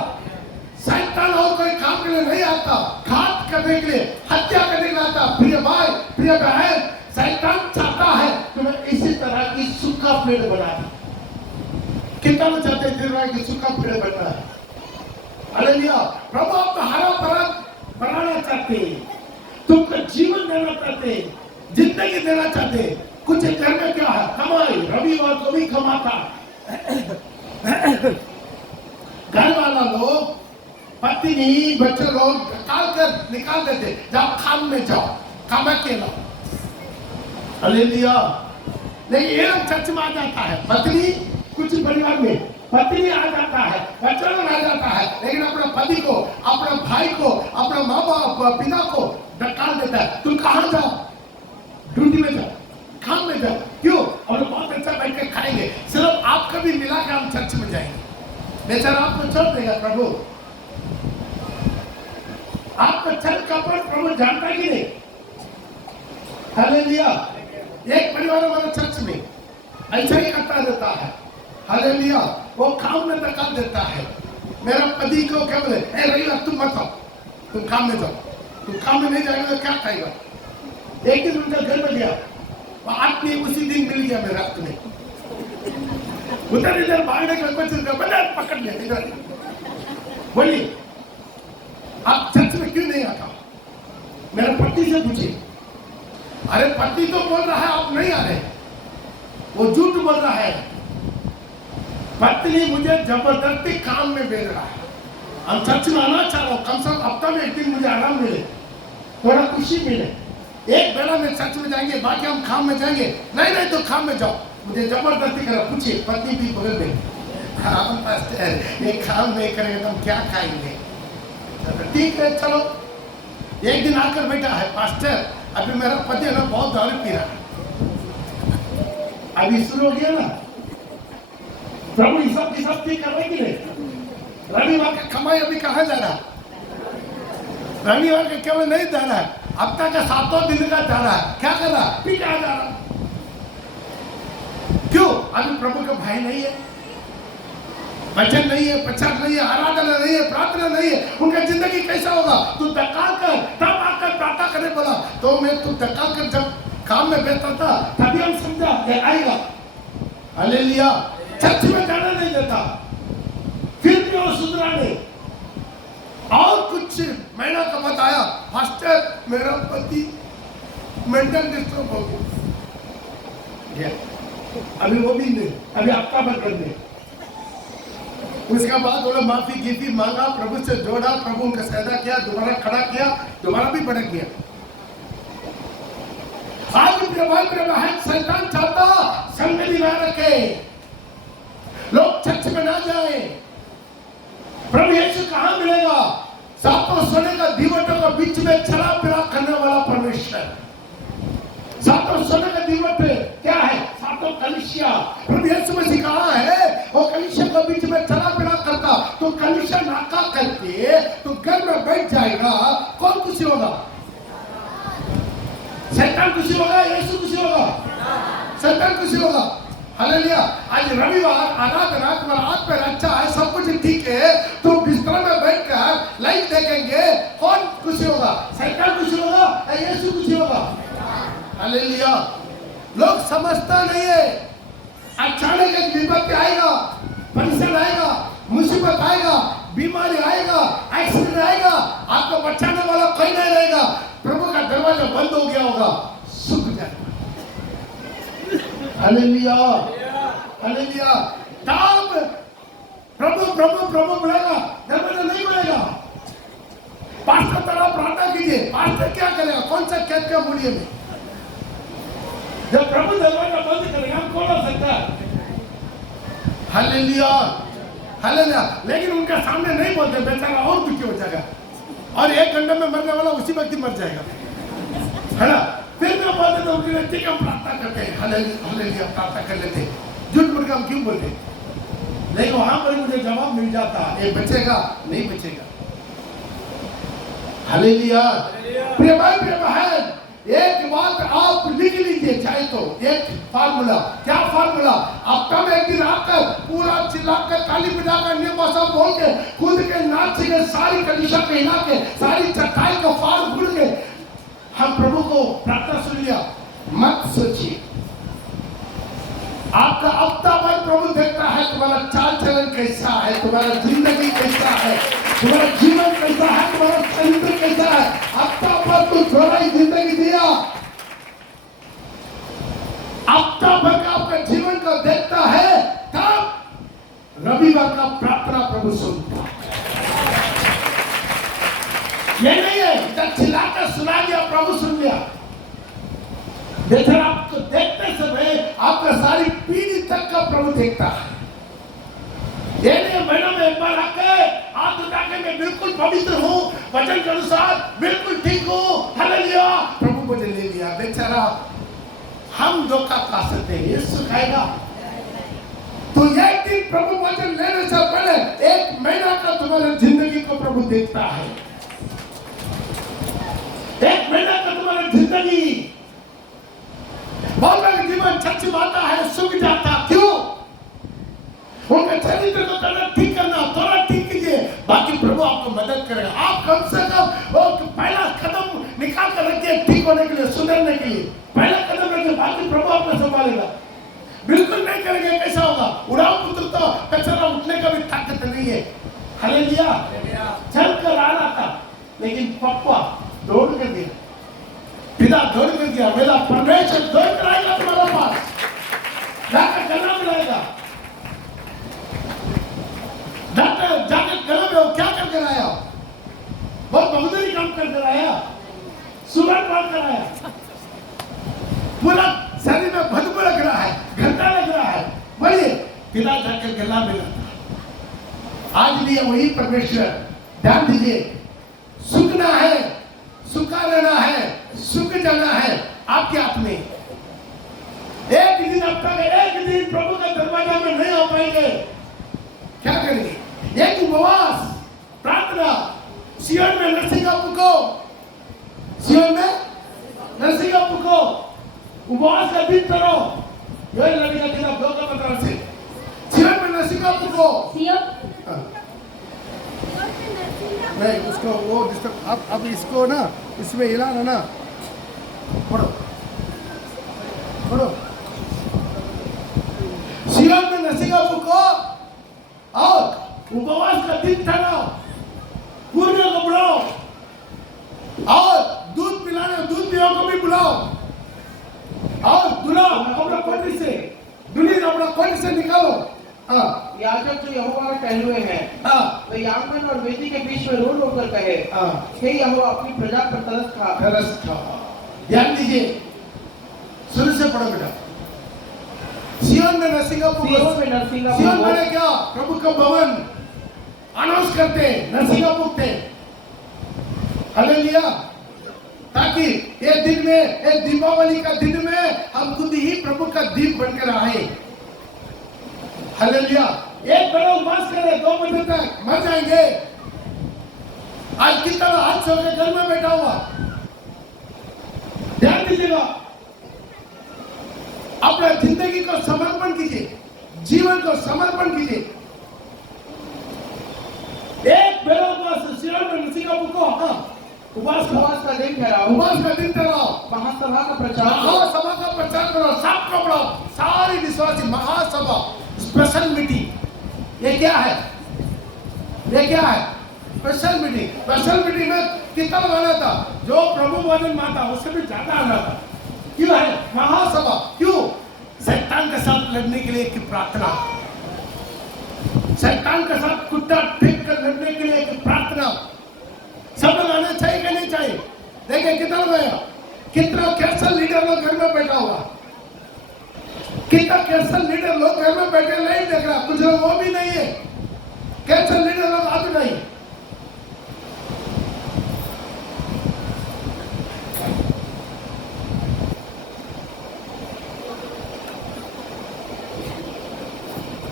शैतान और कोई काम के लिए नहीं आता, घात करने के लिए, हत्या करने के लिए आता। प्रिय भाई, प्रिय बहन, शैतान चाहता है कि मैं इसी तरह की सूखा पेड़ बना दूं। कितना लोग चाहते हैं कि सूखा पेड़ बनना है? हालेलुया। प्रभु आपको हरा भरा बनाना चाहते हैं, तुमको जीवन देना चाहते हैं, जिंदगी देना चाहते हैं। कुछ करने क्या है, कमाई। रविवार को भी कमाता। घर वाला लोग, पत्नी, बच्चे लोग निकाल देते, जाओ काम में जाओ, कमा के लाओ। हालेलुया। लेकिन ये लोग चर्च में आ जाता है, पत्नी कुछ परिवार में पत्नी आ जाता है, बच्चा लोग आ जाता है, लेकिन अपने पति को, अपने भाई को, अपने माँ बाप पिता को निकाल देता है। तुम कहाँ जाओ, ड्यूटी में जाओ, काम में जाओ। क्यों? और बहुत अच्छा बैठ के खाएंगे, सिर्फ आपका भी मिला के हम चर्च में जाएंगे। बेचारा आपको छोड़ देगा प्रभु। आपका चर्च का प्रभु जानता है कि नहीं? हालेलुया। एक परिवार हमारे चर्च में ऐसा ही करता रहता है। हालेलुया। वो काम में धक्का देता है। मेरा पति को क्या बोले, ए रविवार तुम मत आओ, तुम काम में जाओ। तुम काम में नहीं जाएगा तो क्या खाएगा? एक दिन उनका घर में गया, वो आदमी उसी दिन मिल गया मेरे हाथ में। उधर इधर भागने के बच्चे पकड़ लिया इधर। बोलिए आप चर्च में क्यों नहीं आता? मेरे पति से पूछिए। अरे पति तो बोल रहा है आप नहीं आ रहे, वो झूठ बोल रहा है। पत्नी मुझे जबरदस्ती काम में भेज रहा है। हम चर्च में आना चाह रहा हूँ, कम से कम हफ्ता में एक दिन मुझे आराम मिले, थोड़ा खुशी मिले। एक बेला में चर्च में जाएंगे, बाकी हम काम में जाएंगे। नहीं नहीं तो काम में जाओ, मुझे जबरदस्ती करा। पूछिए, पत्नी भी बोल दे, हाँ पास्टर ये काम नहीं करेंगे तो हम क्या खाएंगे? ठीक है चलो। एक दिन आकर बैठा है, पास्टर अभी मेरा पति है ना बहुत दारू पी रहा है। अभी शुरू हो गया ना, प्रभु ये सब की सब ठीक कर रहे कि नहीं? रविवार का कमाई अभी कहाँ जा रहा? रविवार का केवल नहीं जा रहा है, हफ्ता का 7 दिन का जा रहा है। क्या कर रहा? पी के आ जा रहा। क्यों? अभी प्रभु का भाई नहीं है, वचन नहीं है, प्रचार नहीं है, आराधना नहीं है, प्रार्थना नहीं है। उनका जिंदगी कैसा होगा? तू धक्का कर तब आकर प्रार्थना करने बोला तो मैं तू धक्का कर जब काम में बैठता था तभी हम समझा कि आएगा। हालेलुया। चर्च में जाना नहीं देता, फिर भी वो सुधरा नहीं। और कुछ महीना का बताया, मास्टर मेरा पति मेंटल डिस्टर्ब हो गया। अभी वो भी नहीं, अभी आपका बदल नहीं। उसके बाद बोला माफी गिफी मांगा, प्रभु से जोड़ा, प्रभु उनका सहायता किया, दोबारा खड़ा किया, दोबारा भी भड़क गया। आज शैतान चाहता संगति ना रखे, लोग चर्च में ना जाए। प्रभु यीशु कहाँ मिलेगा? सातों सोने का दीवटों के बीच में चला फिरा करने वाला परमेश्वर। सातों सोने का दीवट क्या है? सातों कलीसिया। प्रभु यीशु में सिखाया है, वो कलीसिया के बीच में चला फिरा करता। तो कलीसिया नाका करके तो घर में बैठ जाएगा, कौन खुशी होगा? शैतान खुशी होगा, यीशु खुशी होगा? शैतान खुशी होगा। हालेलुया। आज रविवार आराधना तुम्हारा हाथ पे अच्छा है, सब कुछ ठीक है, तो बिस्तर में बैठकर लाइव देखेंगे, कौन खुशी होगा? शैतान खुशी होगा या यीशु खुशी होगा? हालेलुया। लोग समझता नहीं है। अचानक एक विपत्ति आएगा, परेशानी आएगा, मुसीबत आएगा, बीमारी आएगा, एक्सीडेंट आएगा, आपको बचाने वाला कोई नहीं रहेगा। प्रभु का दरवाजा बंद हो गया होगा, सूख जाएगा। हालेलुया। हालेलुया। तब प्रभु प्रभु प्रभु बोलेगा, दरवाजा नहीं बोलेगा। पास्टर तरह प्रार्थना कीजिए, पास्टर क्या करेगा? कौन सा खेत का मूल्य में? जब प्रभु दरवाजा बंद करेगा, हम खोल सकता है। हालेलुया। हालेलुया। लेकिन उनका सामने नहीं बोलते, बेचारा और दुखी हो जाएगा, और 1 घंटे में मरने वाला उसी वक्त मर जाएगा, है ना? फिर मैं बोलते तो उनके लिए ठीक हम प्रार्थना करते हैं, हालेलुया प्रार्थना कर लेते। झूठ बोल के हम क्यों बोलते? लेकिन वहां पर मुझे जवाब मिल जाता, ये बचेगा नहीं बचेगा। हालेलुया। प्रिय भाई प्रिय बहन, एक बात आप लिख लीजिए चाहे तो, एक फार्मूला। क्या फार्मूला? हफ्ता में एक दिन आकर पूरा चिल्लाकर ताली बजाकर अन्य भाषा बोल के कूद के नाच के सारी कलीसिया पे हिला के सारी चट्टाई को फाड़ फूड़ के हम प्रभु को प्रार्थना सुन लिया। मत सोचिए, आपका हफ्ता भर प्रभु देखता है तुम्हारा चाल चलन कैसा है, तुम्हारा जिंदगी कैसा है। तुम्हारा जीवन कैसा है, तुम्हारा चरित्र कैसा है। हफ्ता भर तो थोड़ा ही जिंदगी दिया, हफ्ता भर का आपका जीवन को देखता है, तब रविवार का प्रार्थना प्रभु सुनता। ये नहीं है जब चिल्लाकर सुना दिया प्रभु सुन लिया। देखो आपको देखते समय आपका सारी पीढ़ी तक का प्रभु देखता है। ये नहीं महीना में एक बार आके हाथ उठा के मैं बिल्कुल पवित्र हूँ, वचन के अनुसार बिल्कुल ठीक हूँ, हालेलुया, प्रभु मुझे ले लिया। बेचारा हम धोखा खा सकते हैं, ये सिखाएगा। तो एक दिन प्रभु वचन लेने से पहले 1 महीना का तुम्हारे जिंदगी को प्रभु देखता है। 1 महीना का तुम्हारा जिंदगी, बहुत लोग जीवन चचमाता है, सूख जाता। क्यों? उनके चरित्र को करना ठीक करना, थोड़ा ठीक कीजिए, बाकी प्रभु आपको मदद करेगा। आप कम से कम वो पहला कदम निकाल कर रखिए ठीक होने के लिए, सुधरने के लिए पहला कदम रखिए, बाकी प्रभु आपको संभालेगा। बिल्कुल नहीं करेंगे कैसा होगा? उड़ाऊ पुत्र तो कचरा उठने का भी ताकत नहीं है। हालेलुया, चल कर आ रहा था, लेकिन पापा दौड़ कर दिया, पिता दौड़ कर दिया, मेरा परमेश्वर दौड़ कर आएगा तुम्हारा पास, जाकर गला मिलाएगा। डॉक्टर जाकर गला में वो क्या करके आया? बहुत बहुतरी काम करके आया, सुगर पार कराया, पूरा शरीर में बदबू लग रहा है, घंटा लग रहा है, बोलिए पिता जाकर गला मिला। आज भी वही परमेश्वर, ध्यान दीजिए, सुखना है, सुखा रहना है, सुख जाना है आपके हाथ में। एक दिन अब तक एक दिन प्रभु के दरवाजा में नहीं हो पाएंगे, क्या करेंगे? एक उपवास प्रार्थना, सियोन में नरसिंगा पुको, सियोन में नरसिंगा पुको, उपवास का दिन करो। ये लगेगा कि आप 2 का पत्र से सियोन में नरसिंगा पुको, नहीं उसको वो डिस्टर्ब। अब इसको ना इसमें हिलाना ना, पढ़ो पढ़ो। सियोन में नरसिंगा पुको और उपवास का दिन ठहराओ, पूर्णियों को बुलाओ और दूध पिलाने दूध पियो को भी बुलाओ, और दूल्हा अपना कोठी से, दुल्हन अपना कोठी से निकालो। याजक जो यहोवा के टहलुए हैं, वे आंगन और वेदी के बीच में रो रो कर कहे, हे यहोवा अपनी प्रजा पर तरस खा। ध्यान दीजिए, शुरू से पढ़ो बेटा। सियोन में नरसिंगा पुको, सियोन में क्या? प्रभु का भवन अनाउंस करते, नरसिंगा पुकते, हालेलुया, ताकि ये दिन में, एक दीपावली का दिन में हम खुद ही प्रभु का दीप बनकर आए। हालेलुया, एक बड़ा उपवास करें, 2 बजे तक मर जाएंगे। आज कितना आज सो के घर में बैठा हुआ, ध्यान दीजिएगा, अपना जिंदगी को समर्पण कीजिए, जीवन को समर्पण कीजिए। एक बड़ा उपवास, सियोन में नरसिंगा पुको, उपवास का दिन ठहराओ, उपवास का दिन ठहराओ, महासभा का प्रचार करो, सबको बढ़ाओ, सारी विश्वासी महासभा, स्पेशल मीटिंग। ये क्या है? ये क्या है? Special meeting. स्पेशल मीटिंग में कितना आना था? जो प्रभु वचन माता उससे भी ज्यादा आना था। क्यों है महासभा? क्यों? शैतान के साथ लड़ने के लिए एक प्रार्थना, शैतान के साथ कुत्ता फेंक कर लड़ने के लिए एक प्रार्थना। सब लोग आना चाहिए कि नहीं चाहिए? देखिए कितना गया, कितना कैंसर लीडर लोग घर में बैठा हुआ, कितना कैंसर लीडर लोग घर में बैठे नहीं देख रहा, कुछ लोग वो भी नहीं है, कैंसर लीडर लोग आते नहीं।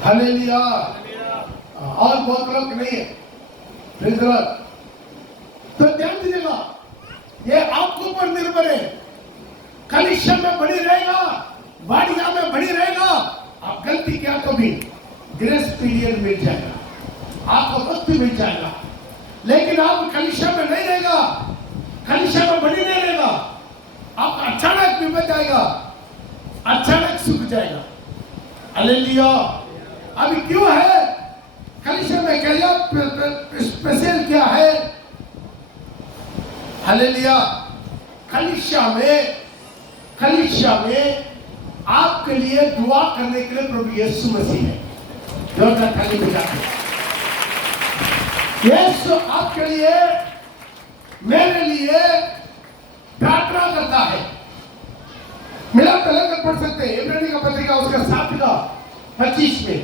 हालेलुया, और बहुत लोग नहीं है। तो ध्यान दीजिएगा, ये आपके ऊपर निर्भर है। कलिशा में बनी रहेगा, वाडिया में बनी रहेगा, आप गलती क्या तो भी ग्रेस पीरियड मिल जाएगा, आपको वक्त मिल जाएगा। लेकिन आप कलिशा में नहीं रहेगा, कलिशा में बनी नहीं रहेगा, आपका अचानक विपद जाएगा, अचानक सूख जाएगा। हालेलुया। अभी क्यों है कलिशा में? क्या स्पेशल हालेलुया। कलीसिया में आपके लिए दुआ करने के लिए प्रभु यीशु मसीह है। जोरदार ताली बजाते। यीशु आपके लिए, मेरे लिए प्रार्थना करता है। मिला पहले पढ़ सकते हैं इब्रानी का पत्रिका उसका 7:25 में।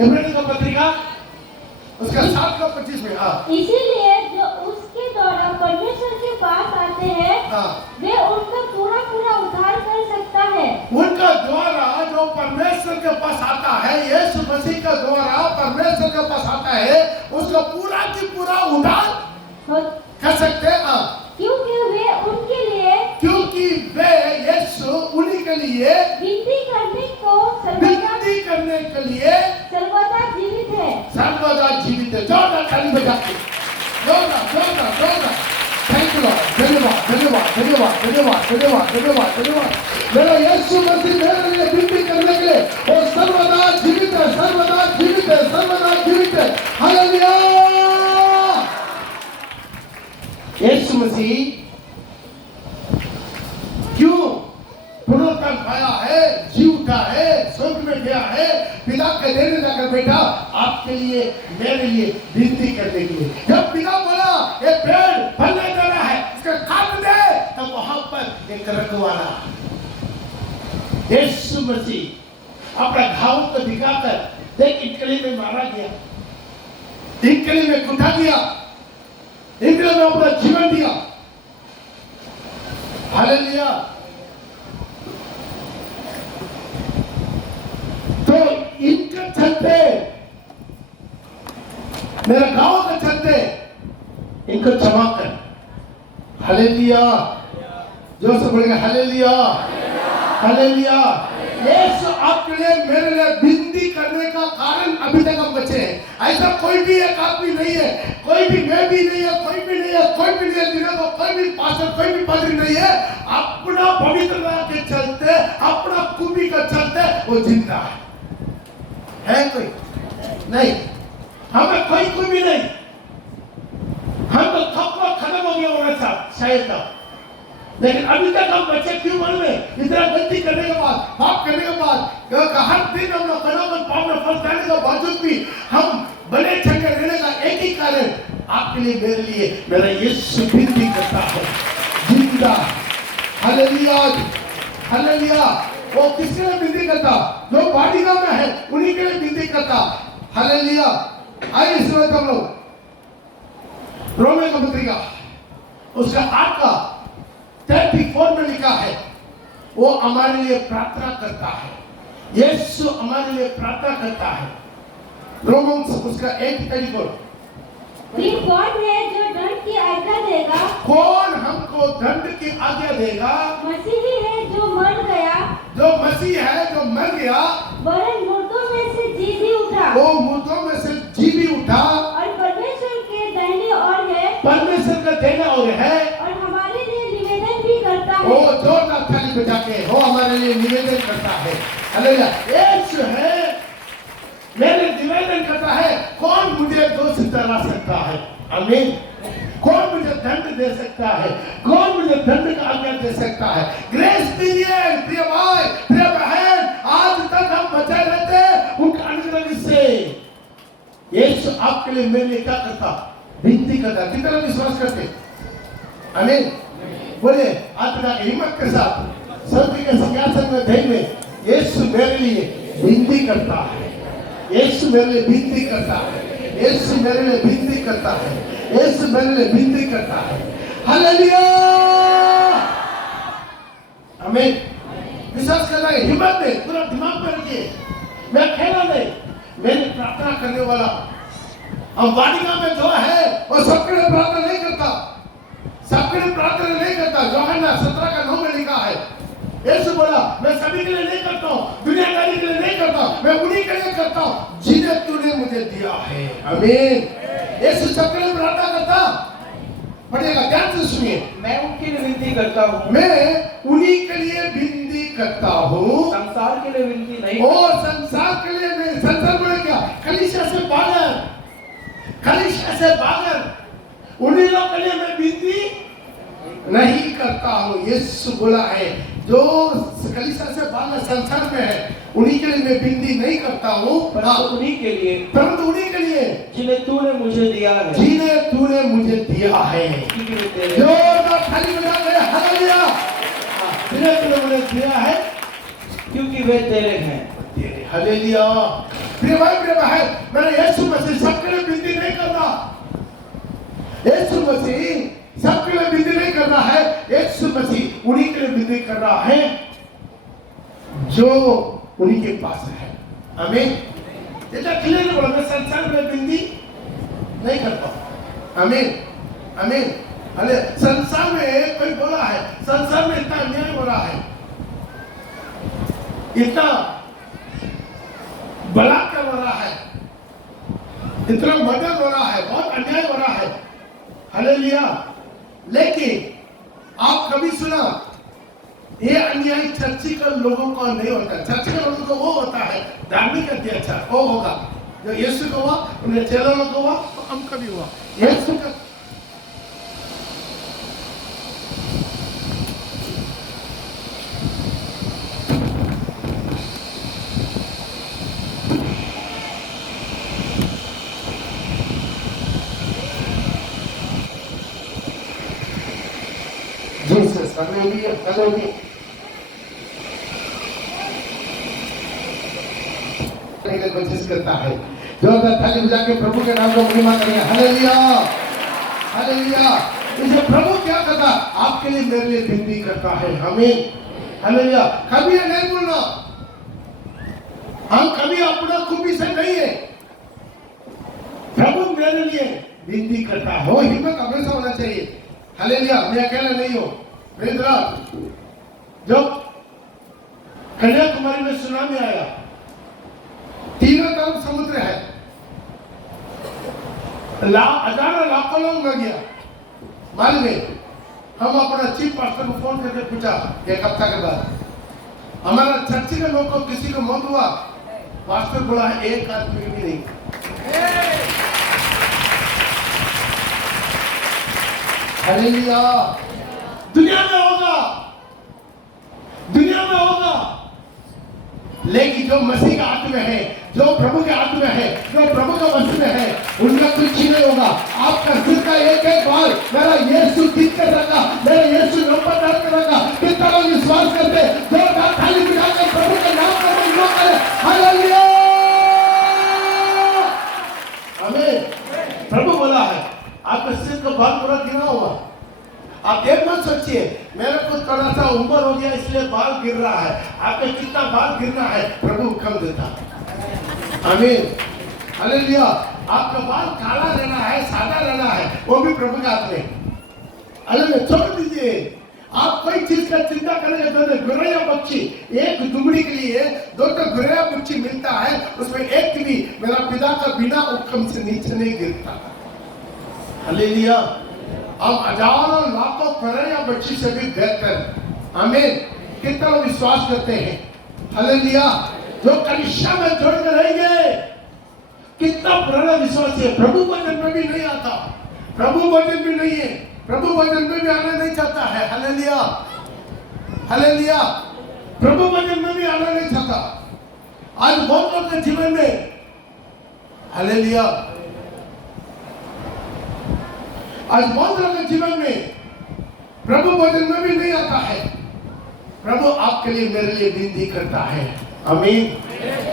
इब्रानी का पत्रिका उसका 7:25 में। इसीलिए जो उसके द्वारा परमेश्वर के पास आते हैं वे उनका पूरा पूरा उद्धार कर सकता है। उनका द्वारा जो परमेश्वर के पास आता है, यीशु मसीह का द्वारा परमेश्वर के पास आता है, उसका पूरा की पूरा उद्धार कर सकते हैं। क्योंकि वे यीशु उन्हीं के लिए विनती करने के लिए सर्वदा जीवित है। जोरदार ताली बजाते। जोरदार। Thank you Lord. धन्यवाद। मेरा यीशु मसीह मेरे लिए विनती करने के लिए वो सर्वदा जीवित है। हालेलुया। यीशु मसीह क्यों पुनरुत्थान पाया है, जी उठा है, स्वर्ग में गया है, पिता के देने जाकर बैठा आपके लिए, मेरे लिए विनती करने के लिए। जब पिता बोला ये पेड़ फलने दे रहा है, इसका काट दे, तब वहां पर एक रखवाला यीशु मसीह अपना घाव को दिखाकर देख इटकली में मारा गया, इटकली में कुटा गया, इटकली में अपना जीवन दिया। हालेलुया। तो इनके चलते, मेरे गांव के चलते इनको क्षमा कर। हालेलुया। जो से बोलेंगे हालेलुया। यीशु आपके लिए, मेरे लिए विनती करने का कारण अभी तक हम बचे हैं। ऐसा कोई भी एक आदमी नहीं है, कोई भी मैं भी नहीं है, कोई भी नहीं है, कोई भी पास्टर, कोई भी पादरी नहीं है। अपना पवित्रता के चलते, अपना खूबी के चलते वो जिंदा है कोई नहीं। हमें कोई खूबी नहीं, हम तो खत्म हो गया होना था शायद था, लेकिन अभी तक हम बच्चे क्यों बन रहे? इतना गलती करने के बाद, पाप करने के बाद, हर दिन हम लोग पाप में फंस जाने के बावजूद भी हम बने चंगे रहने का एक ही कारण, आपके लिए, मेरे लिए, मेरा यीशु विनती करता है, जिंदा। हालेलुया। वो किसके लिए विनती करता? जो बालिका में है उन्हीं के लिए विनती करता। हालेलुया। आइए इस वक्त हम लोग रोमे का पत्रिका उसका 8:34 में लिखा है, वो हमारे लिए प्रार्थना करता है। यीशु हमारे लिए प्रार्थना करता है। रोमन्स उसका 8:34। फिर कौन है जो दंड की आज्ञा देगा? कौन हमको दंड की आज्ञा देगा? मसीही है जो मर गया, जो मसीह है जो मर गया, वरन मुर्दों में से जी भी उठा, वो मुर्दों में से जी भी उठा, और परमेश्वर के दाहिने ओर है, परमेश्वर का देना और है, और हमारे लिए निवेदन भी करता है। वो जोरदार ताली बजा के वो हमारे लिए निवेदन करता है। हालेलुया। यीशु है, मेरे निवेदन करता है, कौन मुझे दोष ठहरा सकता है? आमीन। कौन मुझे दंड दे सकता है? कौन मुझे दंड का आज्ञा दे सकता है? ग्रेस पीरियड, प्रिय भाई, प्रिय बहन, आज तक हम बचे रहते उनका अनुग्रह से। यीशु आपके लिए, मेरे लिए क्या करता? विनती करता। कितना विश्वास करते? आमीन। बोले आत्मा की हिम्मत के साथ स्वर्ग के सिंहासन में धैर्य में, यीशु मेरे लिए विनती करता है। यीशु मेरे लिए विनती करता है। यीशु मेरे लिए विनती करता है। यीशु मेरे लिए विनती करता है। हालेलुया। आमीन। विश्वास करना है, हिम्मत दे, पूरा दिमाग में रखिए, मैं अकेला नहीं, मेरी प्रार्थना करने वाला। अब वाटिका में जो है वो सबके लिए प्रार्थना नहीं करता, सबके लिए प्रार्थना नहीं करता। यूहन्ना 17:9 में लिखा है, यीशु बोला मैं सभी के लिए नहीं करता हूँ, दुनियादारी के लिए नहीं करता, मैं उन्हीं के लिए करता हूँ जिन्हें तूने मुझे दिया है। आमीन। यीशु सबके लिए प्रार्थना करता। पढ़िएगा, ध्यान से सुनिए। मैं उनके लिए विनती करता हूँ, मैं उन्हीं के लिए विनती करता हूँ, संसार के लिए विनती नहीं। और संसार के लिए नहीं। संसार में क्या? कलीसिया से बाहर, कलीसिया से बाहर उन्हीं लोग के लिए मैं विनती नहीं करता हूँ। यीशु बोला है जो कलीसिया से बाहर संसार में है उन्हीं के लिए मैं विनती नहीं करता हूँ, परंतु उन्हीं के लिए जिन्हें तूने मुझे दिया है, जो खाली बजा रहे हालेलुया, जिन्हें तूने मुझे दिया है क्योंकि वे तेरे हैं। हालेलुया। प्रिय भाई मैंने यीशु मसीह सबके लिए विनती नहीं करता, यीशु मसीह सबके लिए विनती नहीं कर रहा है, यीशु मसीह उन्हीं के लिए विनती कर रहा है जो उन्हीं के पास है। आमीन। इतना क्लियर बोला, मैं संसार में विनती नहीं करता। आमीन आमीन। अरे संसार में कोई बोला है, संसार में इतना अन्याय हो रहा है, इतना बलात्कार हो रहा है, इतना मर्डर हो रहा है, बहुत अन्याय हो रहा है। हालेलुया। लेकिन आप कभी सुना ये अन्याय चर्चिकल लोगों को नहीं होता, चर्चिकल लोगों को वो होता है धार्मिक अत्याचार, वो होगा जो यीशु को हुआ, उन्हें चेलों को हुआ, हम कभी हुआ। यीशु का Jesus, hallelujah, hallelujah. कोशिश करता है, जोरदार ताली बजा के प्रभु के नाम को महिमा करें। Hallelujah, hallelujah. इसे प्रभु क्या करता, आपके लिए मेरे लिए विनती करता है। आमीन, हालेलुया। कभी ये नहीं बोलना हम कभी अपना खूबी से नहीं है, प्रभु मेरे लिए विनती करता है, वो हिम्मत हमेशा होना चाहिए। हालेलुया। मैं अकेला नहीं हूँ। जब कन्याकुमारी में सुनामी आया, तीनों तरफ समुद्र है, हजारों लाखों लोग मर गया। मालूम है, हम अपना चीफ पास्टर को फोन करके पूछा एक हफ्ता के बाद, हमारा चर्च के लोग को किसी को मौत हुआ? पास्टर बोला है एक आदमी भी नहीं। हालेलुया। दुनिया में होगा, दुनिया में होगा, लेकिन जो मसीह का हाथ में है, जो प्रभु के हाथ में है, जो प्रभु का वश में है, उनका कुछ नहीं होगा। आपका सिर का एक एक बाल मेरा यीशु ठीक कर रखा, मेरा यीशु नंबर डाल कर रखा। कितना लोग विश्वास करते, जो थाली बिठाकर प्रभु का नाम करके लोग करे हालेलुया। आमीन। प्रभु बोला है आपका सिर का बाल पूरा गिरा हुआ। आप ये मत सोचिए मेरे को थोड़ा सा उम्र हो गया इसलिए बाल गिर रहा है, आपका कितना बाल गिरना है प्रभु कम देता। आमीन, हालेलुया। आपका बाल काला रहना है, सादा रहना है, वो भी प्रभु के हाथ में। हालेलुया। छोड़ दीजिए, आप कोई चीज का चिंता करेंगे तो गुरैया पक्षी एक दुमड़ी के लिए दो तो गुरैया पक्षी मिलता है, उसमें एक भी मेरा पिता का बिना हुक्म से नीचे नहीं गिरता। हालेलुया। हम हजारों लाखों गुरैया पक्षी से भी बेहतर। आमीन। कितना विश्वास करते हैं? हालेलुया। जो कलीसिया में जोड़ कर रहेंगे, कितना पुराना विश्वास है। प्रभु वचन में भी नहीं आता, प्रभु वचन भी नहीं है, प्रभु वचन में भी आना नहीं चाहता है। Hallelujah, hallelujah. प्रभु वचन में भी आना नहीं चाहता। आज बहुत लोग के जीवन में, हालेलुया, आज बहुत लोगों के जीवन में प्रभु वचन में भी नहीं आता है। प्रभु आपके लिए मेरे लिए विनती करता है। आमीन,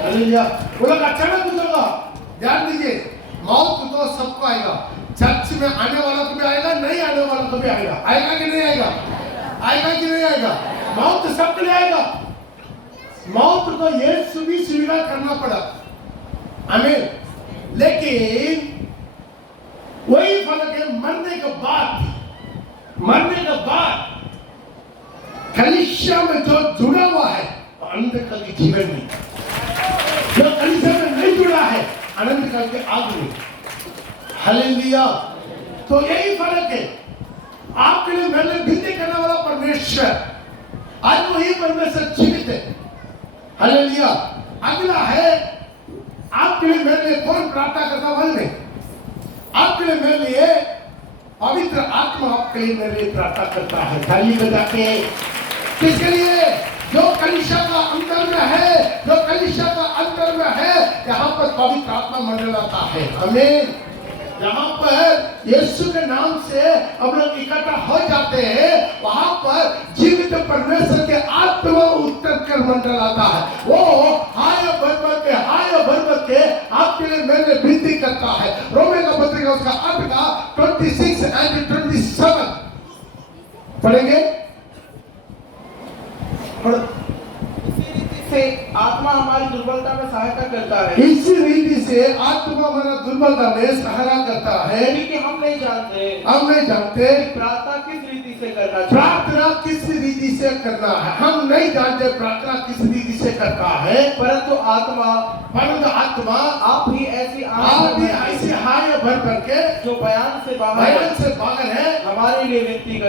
हालेलुया। वो लोग अचानक कुछ होगा, ध्यान दीजिए, मौत तो सबको आएगा। चर्च में आने वाला को भी आएगा, नहीं आने वाला को भी आएगा। आएगा कि नहीं आएगा? आएगा कि नहीं आएगा? मौत तो सबके लिए आएगा। मौत को यीशु भी स्वीकार करना पड़ा। आमीन। लेकिन वही फर्क है, मरने के बाद कलीसिया में जो जुड़ा हुआ है अनंतकाल के जीवन में, जो कलीसिया में नहीं जुड़ा है अनंतकाल के आग में। हालेलुया। तो यही फर्क है। आपके लिए मेरे लिए विनती करने वाला परमेश्वर, आज वही परमेश्वर जीवित है। हालेलुया। अगला है आपके लिए मेरे लिए कौन प्रार्थना करता मालूम है? आपके लिए मेरे लिए पवित्र आत्मा आपके लिए मेरे लिए प्रार्थना करता है। थाली बजा के किसके लिए? जो कलीसिया का अंदर में है, जो कलीसिया का अंदर में है, यहाँ पर पवित्र आत्मा मंडलाता है। आमीन। यहाँ पर यीशु के नाम से हम लोग इकट्ठा हो जाते हैं, वहां पर जीवित परमेश्वर के आत्मा उतर कर मंडलाता है। वो हाय भर के आपके लिए मेरे विनती करता है। रोमे का पत्रिका उसका 8 का 26 and 27 पढ़ेंगे। से आत्मा हमारी दुर्बलता में सहायता करता है। इसी रीति से आत्मा हमारा दुर्बलता में सहायता करता है, क्योंकि हम नहीं जानते प्रार्थना किस रीति से करना चाहिए। प्रार्थना किस रीति से करना है, हम नहीं जानते प्रार्थना किस रीति से करता है। परंतु आत्मा आप भी ऐसी हाय भर के जो बयान से बाहर है हमारे लिए विनती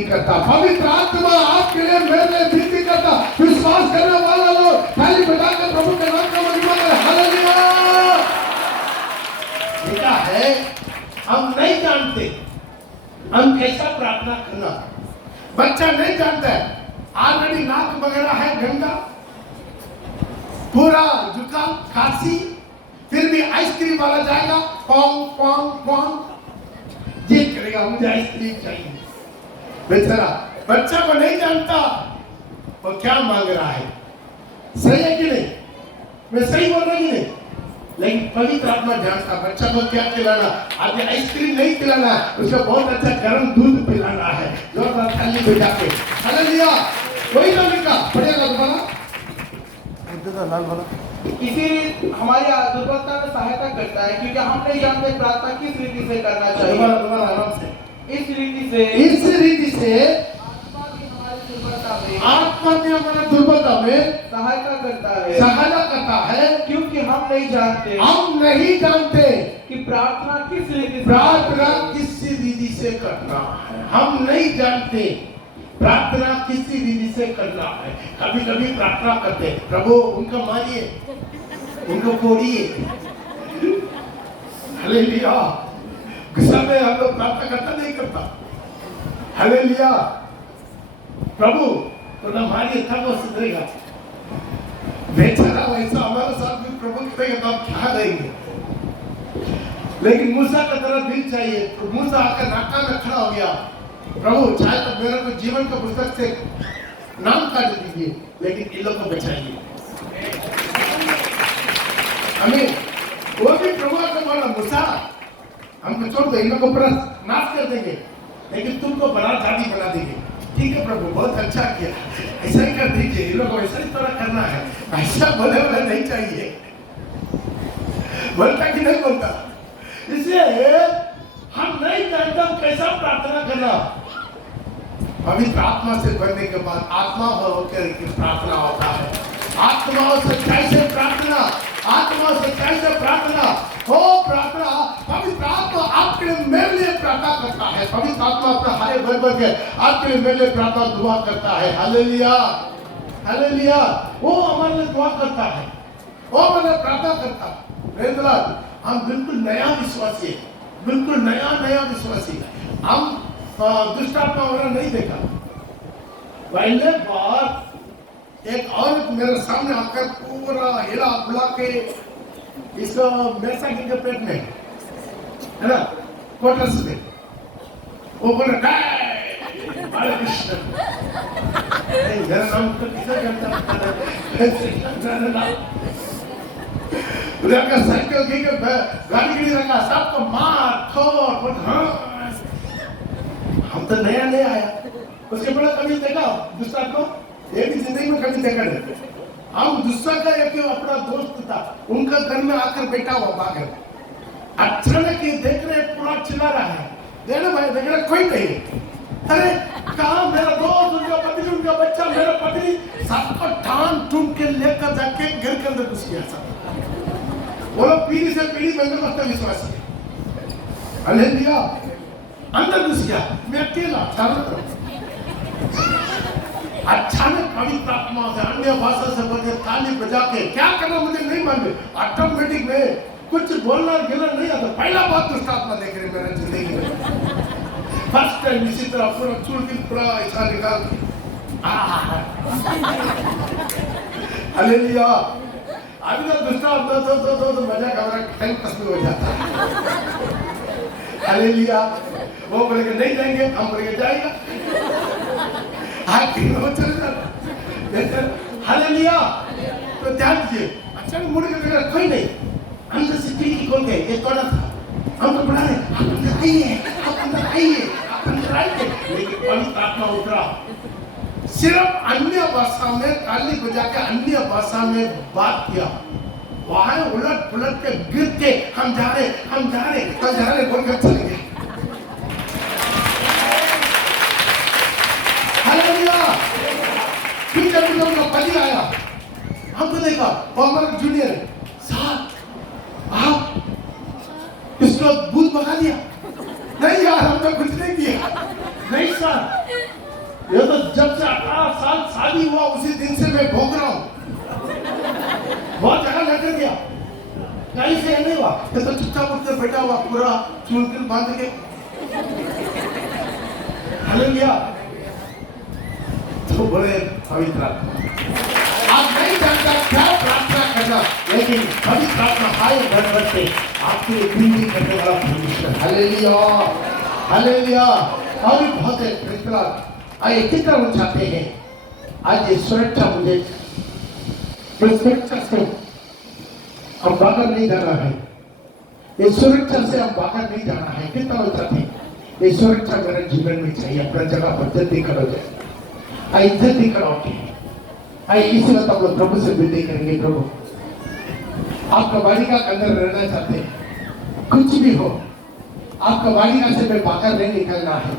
करता है। पवित्र आत्मा आपके लिए मेरे लिए विनती करता। विश्वास करने वाला लोग ताली बजाकर प्रभु के नाम का महिमा करें। हालेलुया। क्या है, हम नहीं जानते हम कैसा प्रार्थना करना। बच्चा नहीं जानता है, ऑलरेडी नाक वगैरह है गंदा, पूरा जुकाम खांसी, फिर भी आइसक्रीम वाला जाएगा, पोंग पोंग पोंग जिद करेगा मुझे आइसक्रीम चाहिए। बेचारा बच्चा को नहीं जानता वो क्या मांग रहा है। सही है कि नहीं? मैं सही बोल रहा हूं नहीं? लेकिन पवित्र आत्मा जानता बच्चा को क्या खिलाना। आज आइसक्रीम नहीं खिलाना, उसको बहुत अच्छा गर्म दूध पिलाना है। जोरदार ताली बजा के हालेलुया। कोई ना लिखा पढ़ेगा दोबारा इसी हमारी दुर्बलता में सहायता करता है, क्योंकि हम नहीं जानते प्रार्थना किस रीति से करना चाहिए। दोबारा आराम से। इस रीति से आत्मा भी हमारा दुर्बलता में सहायता करता है, क्योंकि हम नहीं जानते कि प्रार्थना किस रीति से करना है। हम नहीं जानते प्रार्थना किसी रीति से करना है। कभी कभी प्रार्थना करते हैं, प्रभु उनको मारिए, उनको कोड़िए। हालेलुया। गुस्सा में हम लोग प्रार्थना करता नहीं करता। हालेलुया। प्रभु तो ना मारिए तब वो सुधरेगा। बेचारा वैसा हमारे साथ भी प्रभु करेगा तो आप क्या देंगे। लेकिन मूसा का तरह दिल चाहिए। तो मूसा आकर नाका में खड़ा हो गया, प्रभु चाहे तो मेरे को जीवन का पुस्तक से नाम काट दीजिए, लेकिन इन लोग को बचाइए। हमें वो भी प्रभु को बोला, मूसा हमको छोड़ दो, इन लोग को पूरा नाश कर देंगे, लेकिन तुमको बड़ा दादी बना देंगे। ठीक है प्रभु, बहुत अच्छा किया, ऐसा ही कर दीजिए। इन लोग को ऐसा ही तरह करना है। ऐसा बोले वाला नहीं चाहिए। बोलता कि नहीं बोलता? इसलिए हम नहीं जानते कैसा प्रार्थना करना। पवित्र आत्मा से बनने के बाद आत्मा होकर के प्रार्थना होता है। आत्मा और सच्चाई से प्रार्थना, आत्मा और सच्चाई से प्रार्थना हो। प्रार्थना पवित्र आत्मा आपके लिए मेरे लिए प्रार्थना करता है। पवित्र आत्मा अपना हाय भर भर के आपके लिए मेरे लिए प्रार्थना दुआ करता है। Hallelujah, hallelujah. वो हमारे लिए दुआ करता है, वो हमारे प्रार्थना करता है। हम बिल्कुल नया विश्वासी है, बिल्कुल नया विश्वासी है। हम दुष्ट आत्मा वगैरह नहीं देखा। पहले बार एक औरत मेरे सामने आकर पूरा हिला बुला के इसको मैसा के पेट में है ना, क्वार्टर्स में, वो बोले हरे कृष्ण। मेरा नाम तो किसे जानता उधर का साइकिल की गाड़ी गिरी रखा, सबको मार ठोर। हम तो नया आया, उसके बड़ा कभी देखा दूसरा को, ये भी जिंदगी में कभी देखा नहीं। हम दूसरा का एक अपना दोस्त था, उनका घर में आकर बैठा हुआ बागर, अचानक ये देख रहे पूरा चिल्ला रहा है, देखना भाई देख रहे कोई नहीं। अरे कहा मेरा दोस्त, उनका पत्नी, उनका बच्चा, मेरा पत्नी, सबको ठान टूम के लेकर जाके घर के अंदर घुस गया। सब वो लोग पीढ़ी से पीढ़ी बंदोबस्त विश्वासी है। हालेलुया। अंदर घुस गया, मैं अकेला चारों तरफ। अचानक पवित्र आत्मा से अन्य भाषा से बोले, ताली बजा के क्या करना मुझे नहीं मालूम, ऑटोमेटिक में कुछ बोलना गिलना नहीं आता। पहला बात दुष्ट आत्मा देख रही मेरे जिंदगी में। है निश्चित तरह पूरा चूड़ के पूरा ऐसा निकाल हालेलुया। अभी तो दूसरा होता तो मजा का टाइम खत्म हो जाता। हालेलुया। वो बोले कि नहीं जाएंगे, हम बोले कि जाएगा। वो चले जाता। हालेलुया। तो ध्यान दीजिए, अचानक मुड़ के देखा कोई नहीं, अंदर से खिड़की खोल के ये तोड़ा था, हम तो बुला रहे आप अंदर आइए, आप अंदर आइए, आप अंदर आइए। लेकिन पवित्र आत्मा उतरा, सिर्फ अन्य भाषा में ताली बजा के अन्य भाषा में बात किया। वहां उलट पुलट के गिर के हम जा रहे बोल कर चले गए। हालेलुया। फिर जब उनका पति आया, हमको देखा हमारा जूनियर साहब आप इसको भूत भगा दिया। नहीं यार, हम तो कुछ नहीं किया। नहीं सर, ये तो जब से 18 साल शादी हुआ उसी दिन से मैं भोग रहा हूँ। बहुत जगह लेकर गया, कहीं से नहीं हुआ। ये तो चुपचाप उठकर बैठा हुआ पूरा चूल बांध के। हालेलुया। तो बोले पवित्र आप नहीं जानता क्या प्रार्थना करना, लेकिन पवित्र आत्मा आए भर भर के आपके लिए बिल्डिंग करने वाला परमेश्वर। हालेलुया। हालेलुया। और बहुत है पवित्र आए कितना वो चाहते हैं। आज ये सुरक्षा मुझे इस सुरक्षा से हम बाहर नहीं जाना है, इस सुरक्षा से हम बाहर नहीं जाना है। कितना वो चाहते हैं ये सुरक्षा मेरे जीवन में चाहिए। अपना जगह पर जल्दी करो जाए, आई जल्दी कराओगे। आई इसी वक्त आप लोग प्रभु से विनती करेंगे, प्रभु आपका बालिका के अंदर रहना चाहते हैं। कुछ भी हो, आपका बालिका से मैं बाहर नहीं निकलना है।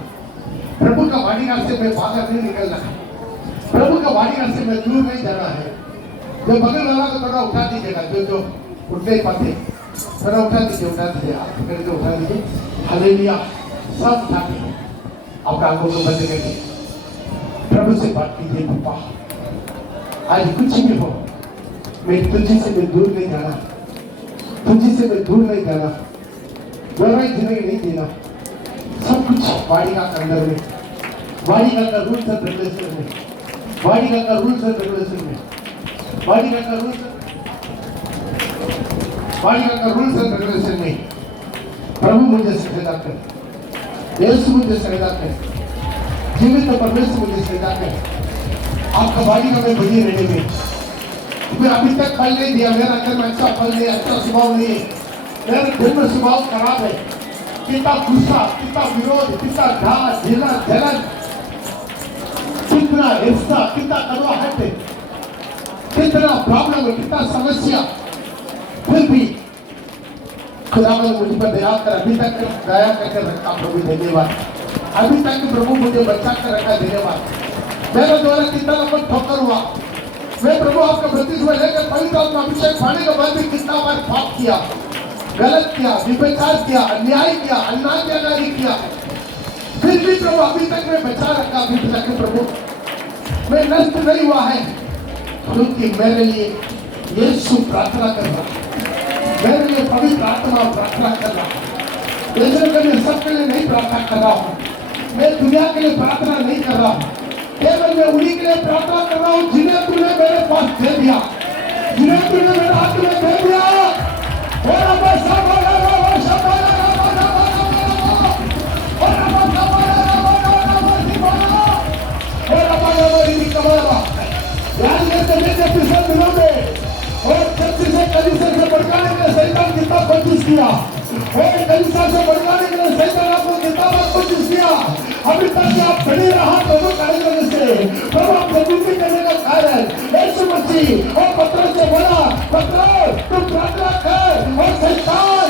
प्रभु का बालिका से मैं बाहर नहीं निकलना है। प्रभु का बालिका से मैं दूर नहीं जाना है। जो बगल वाला को थोड़ा उठा दीजिएगा, जो उठ नहीं पाते थोड़ा उठा दीजिए, आप करके उठा दीजिए। हालेलुया। सब उठा के आपका आंखों को बंद करके प्रभु से बात कीजिए। पापा आज कुछ भी हो, मैं तुझे से मैं दूर नहीं जाना, तुझे से मैं दूर नहीं जाना, दोहराई जिंदगी नहीं जीना। सब कुछ बालिका के अंदर में, बालिका का रूल्स एंड रेगुलेशन में, बालिका का रूल्स एंड रेगुलेशन में, बालिका का रूल्स एंड रेगुलेशन में प्रभु मुझे सहायता कर, यीशु मुझे सहायता कर, जीवित परमेश्वर मुझे सहायता कर। आपका बालिका में बनी रहने में मैं अभी तक फल नहीं दिया, मेरा घर में अच्छा फल नहीं, अच्छा स्वभाव नहीं, मेरा घर में स्वभाव खराब है। कितना गुस्सा, कितना विरोध, कितना घात, जलन, कितना हिंसा, कितना कड़वाहट है, कितना प्रॉब्लम है, कितना समस्या। फिर भी खुदा ने मुझ पर दया कर अभी तक दया करके रखा। प्रभु धन्यवाद। अभी तक प्रभु मुझे बचा कर रखा, धन्यवाद। मेरे द्वारा कितना लंबा ठोकर हुआ, मैं प्रभु आपका बत्तीस में लेकर पवित्र आत्मा अभिषेक पाने के बाद भी कितना बार पाप किया, गलत किया, विपचार किया, अन्याय किया, अन्यायकारी किया। फिर भी प्रभु अभी तक मैं बचा रखा। अभी तक प्रभु मैं नष्ट नहीं हुआ है, क्योंकि मेरे लिए यीशु प्रार्थना कर रहा, मेरे लिए पवित्र आत्मा प्रार्थना कर रहा। इसलिए मैं सबके लिए नहीं प्रार्थना कर रहा हूँ, मैं दुनिया के लिए प्रार्थना नहीं कर रहा हूँ, केवल मैं उन्हीं के लिए प्रार्थना कर रहा हूँ जिन्हें तूने मेरे पास दे दिया, जिन्हें तूने मेरे हाथ में दे दिया। से भड़काने के लिए शैतान कितना कोशिश किया, कलीसिया से भड़काने के लिए शैतान आपको कितना कोशिश किया। अभी तक आप खड़े रहा प्रभु कार्य करने से, प्रभु आप प्रवृत्ति करने का कारण यीशु मसीह और पत्रों से बोला, पत्रों तुम प्रार्थना कर और शैतान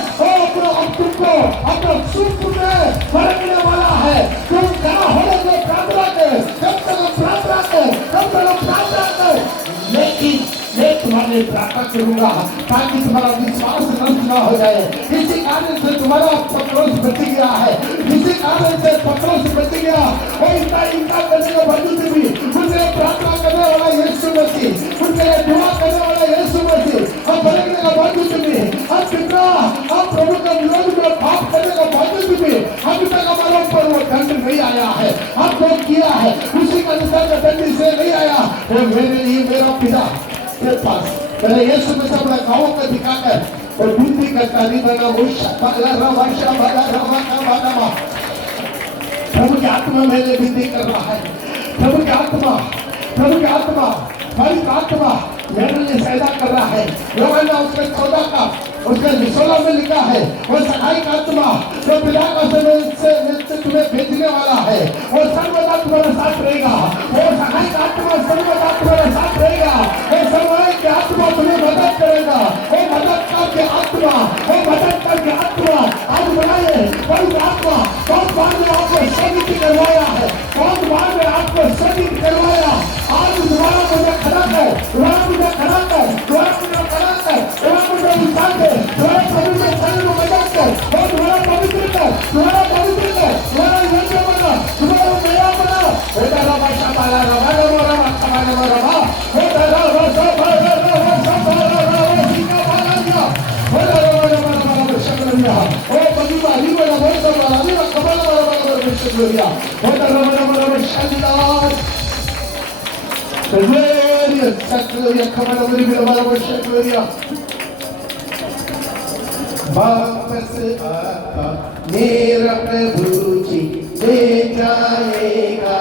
अब तुमको अपना सुख में भड़कने वाला है। तुम खड़ा होने के प्रार्थना कर, कब तक प्रार्थना कर, कब तक प्रार्थना कर, लेकिन मैं तुम्हारे प्रार्थना करूंगा ताकि तुम्हारा विश्वास नष्ट न हो जाए। इसी कारण से तुम्हारा पत्रोस बच गया है, इसी कारण से पत्रोस बच गया। और इनका करने के बावजूद भी उनके प्रार्थना करने वाला यीशु मसीह, उनके लिए दुआ करने वाला यीशु मसीह, हम भड़कने के बावजूद भी, हम कितना हम प्रभु का विरोध में पाप करने के बावजूद भी अभी तक हमारे ऊपर वो दंड नहीं आया है, अब जो किया है उसी का निशान से नहीं आया। वो मेरे लिए मेरा पिता के पास मैंने यीशु में सब गाँवों को दिखाकर और बुद्धि का ताली बना वो प्रभु की आत्मा मेरे विधि कर रहा है। प्रभु की आत्मा हमारी आत्मा मेरे लिए सैदा कर रहा है। यूहन्ना उसके 14 का उसके 16 में लिखा है, वो सहायक का आत्मा जो पिता का से तुम्हें भेजने वाला है, वो सर्वदा तुम्हारे साथ रहेगा। वो सहायक आत्मा सर्वदा तुम्हारे साथ रहेगा। वो सहायक की आत्मा तुम्हें मदद करेगा। वो मदद करके आत्मा आज बनाए पवित्र आत्मा बहुत बार में आपको सदित करवाया है, बहुत बार में आपको सदित करवाया। आज दोबारा मुझे खड़ा कर, दोबारा मुझे खड़ा कर, दोबारा मुझे खड़ा कर, दोबारा मुझे उठा कर, दोबारा पवित्र शरीर में मदद कर, और दोबारा पवित्र कर, दोबारा पवित्र कर, दोबारा योग्य बना, दोबारा नया बना। होता रहा शाबाला रहा रहा रहा रहा होता रहा ओ बगी वाली वाला बहुत सब वाला नहीं कमाल वाला ग्लोरिया होता रहा शांतिदास ग्लोरिया ग्लोरिया कमाल वाला ग्लोरिया वापस आता मेरा प्रभु जी ले जाएगा।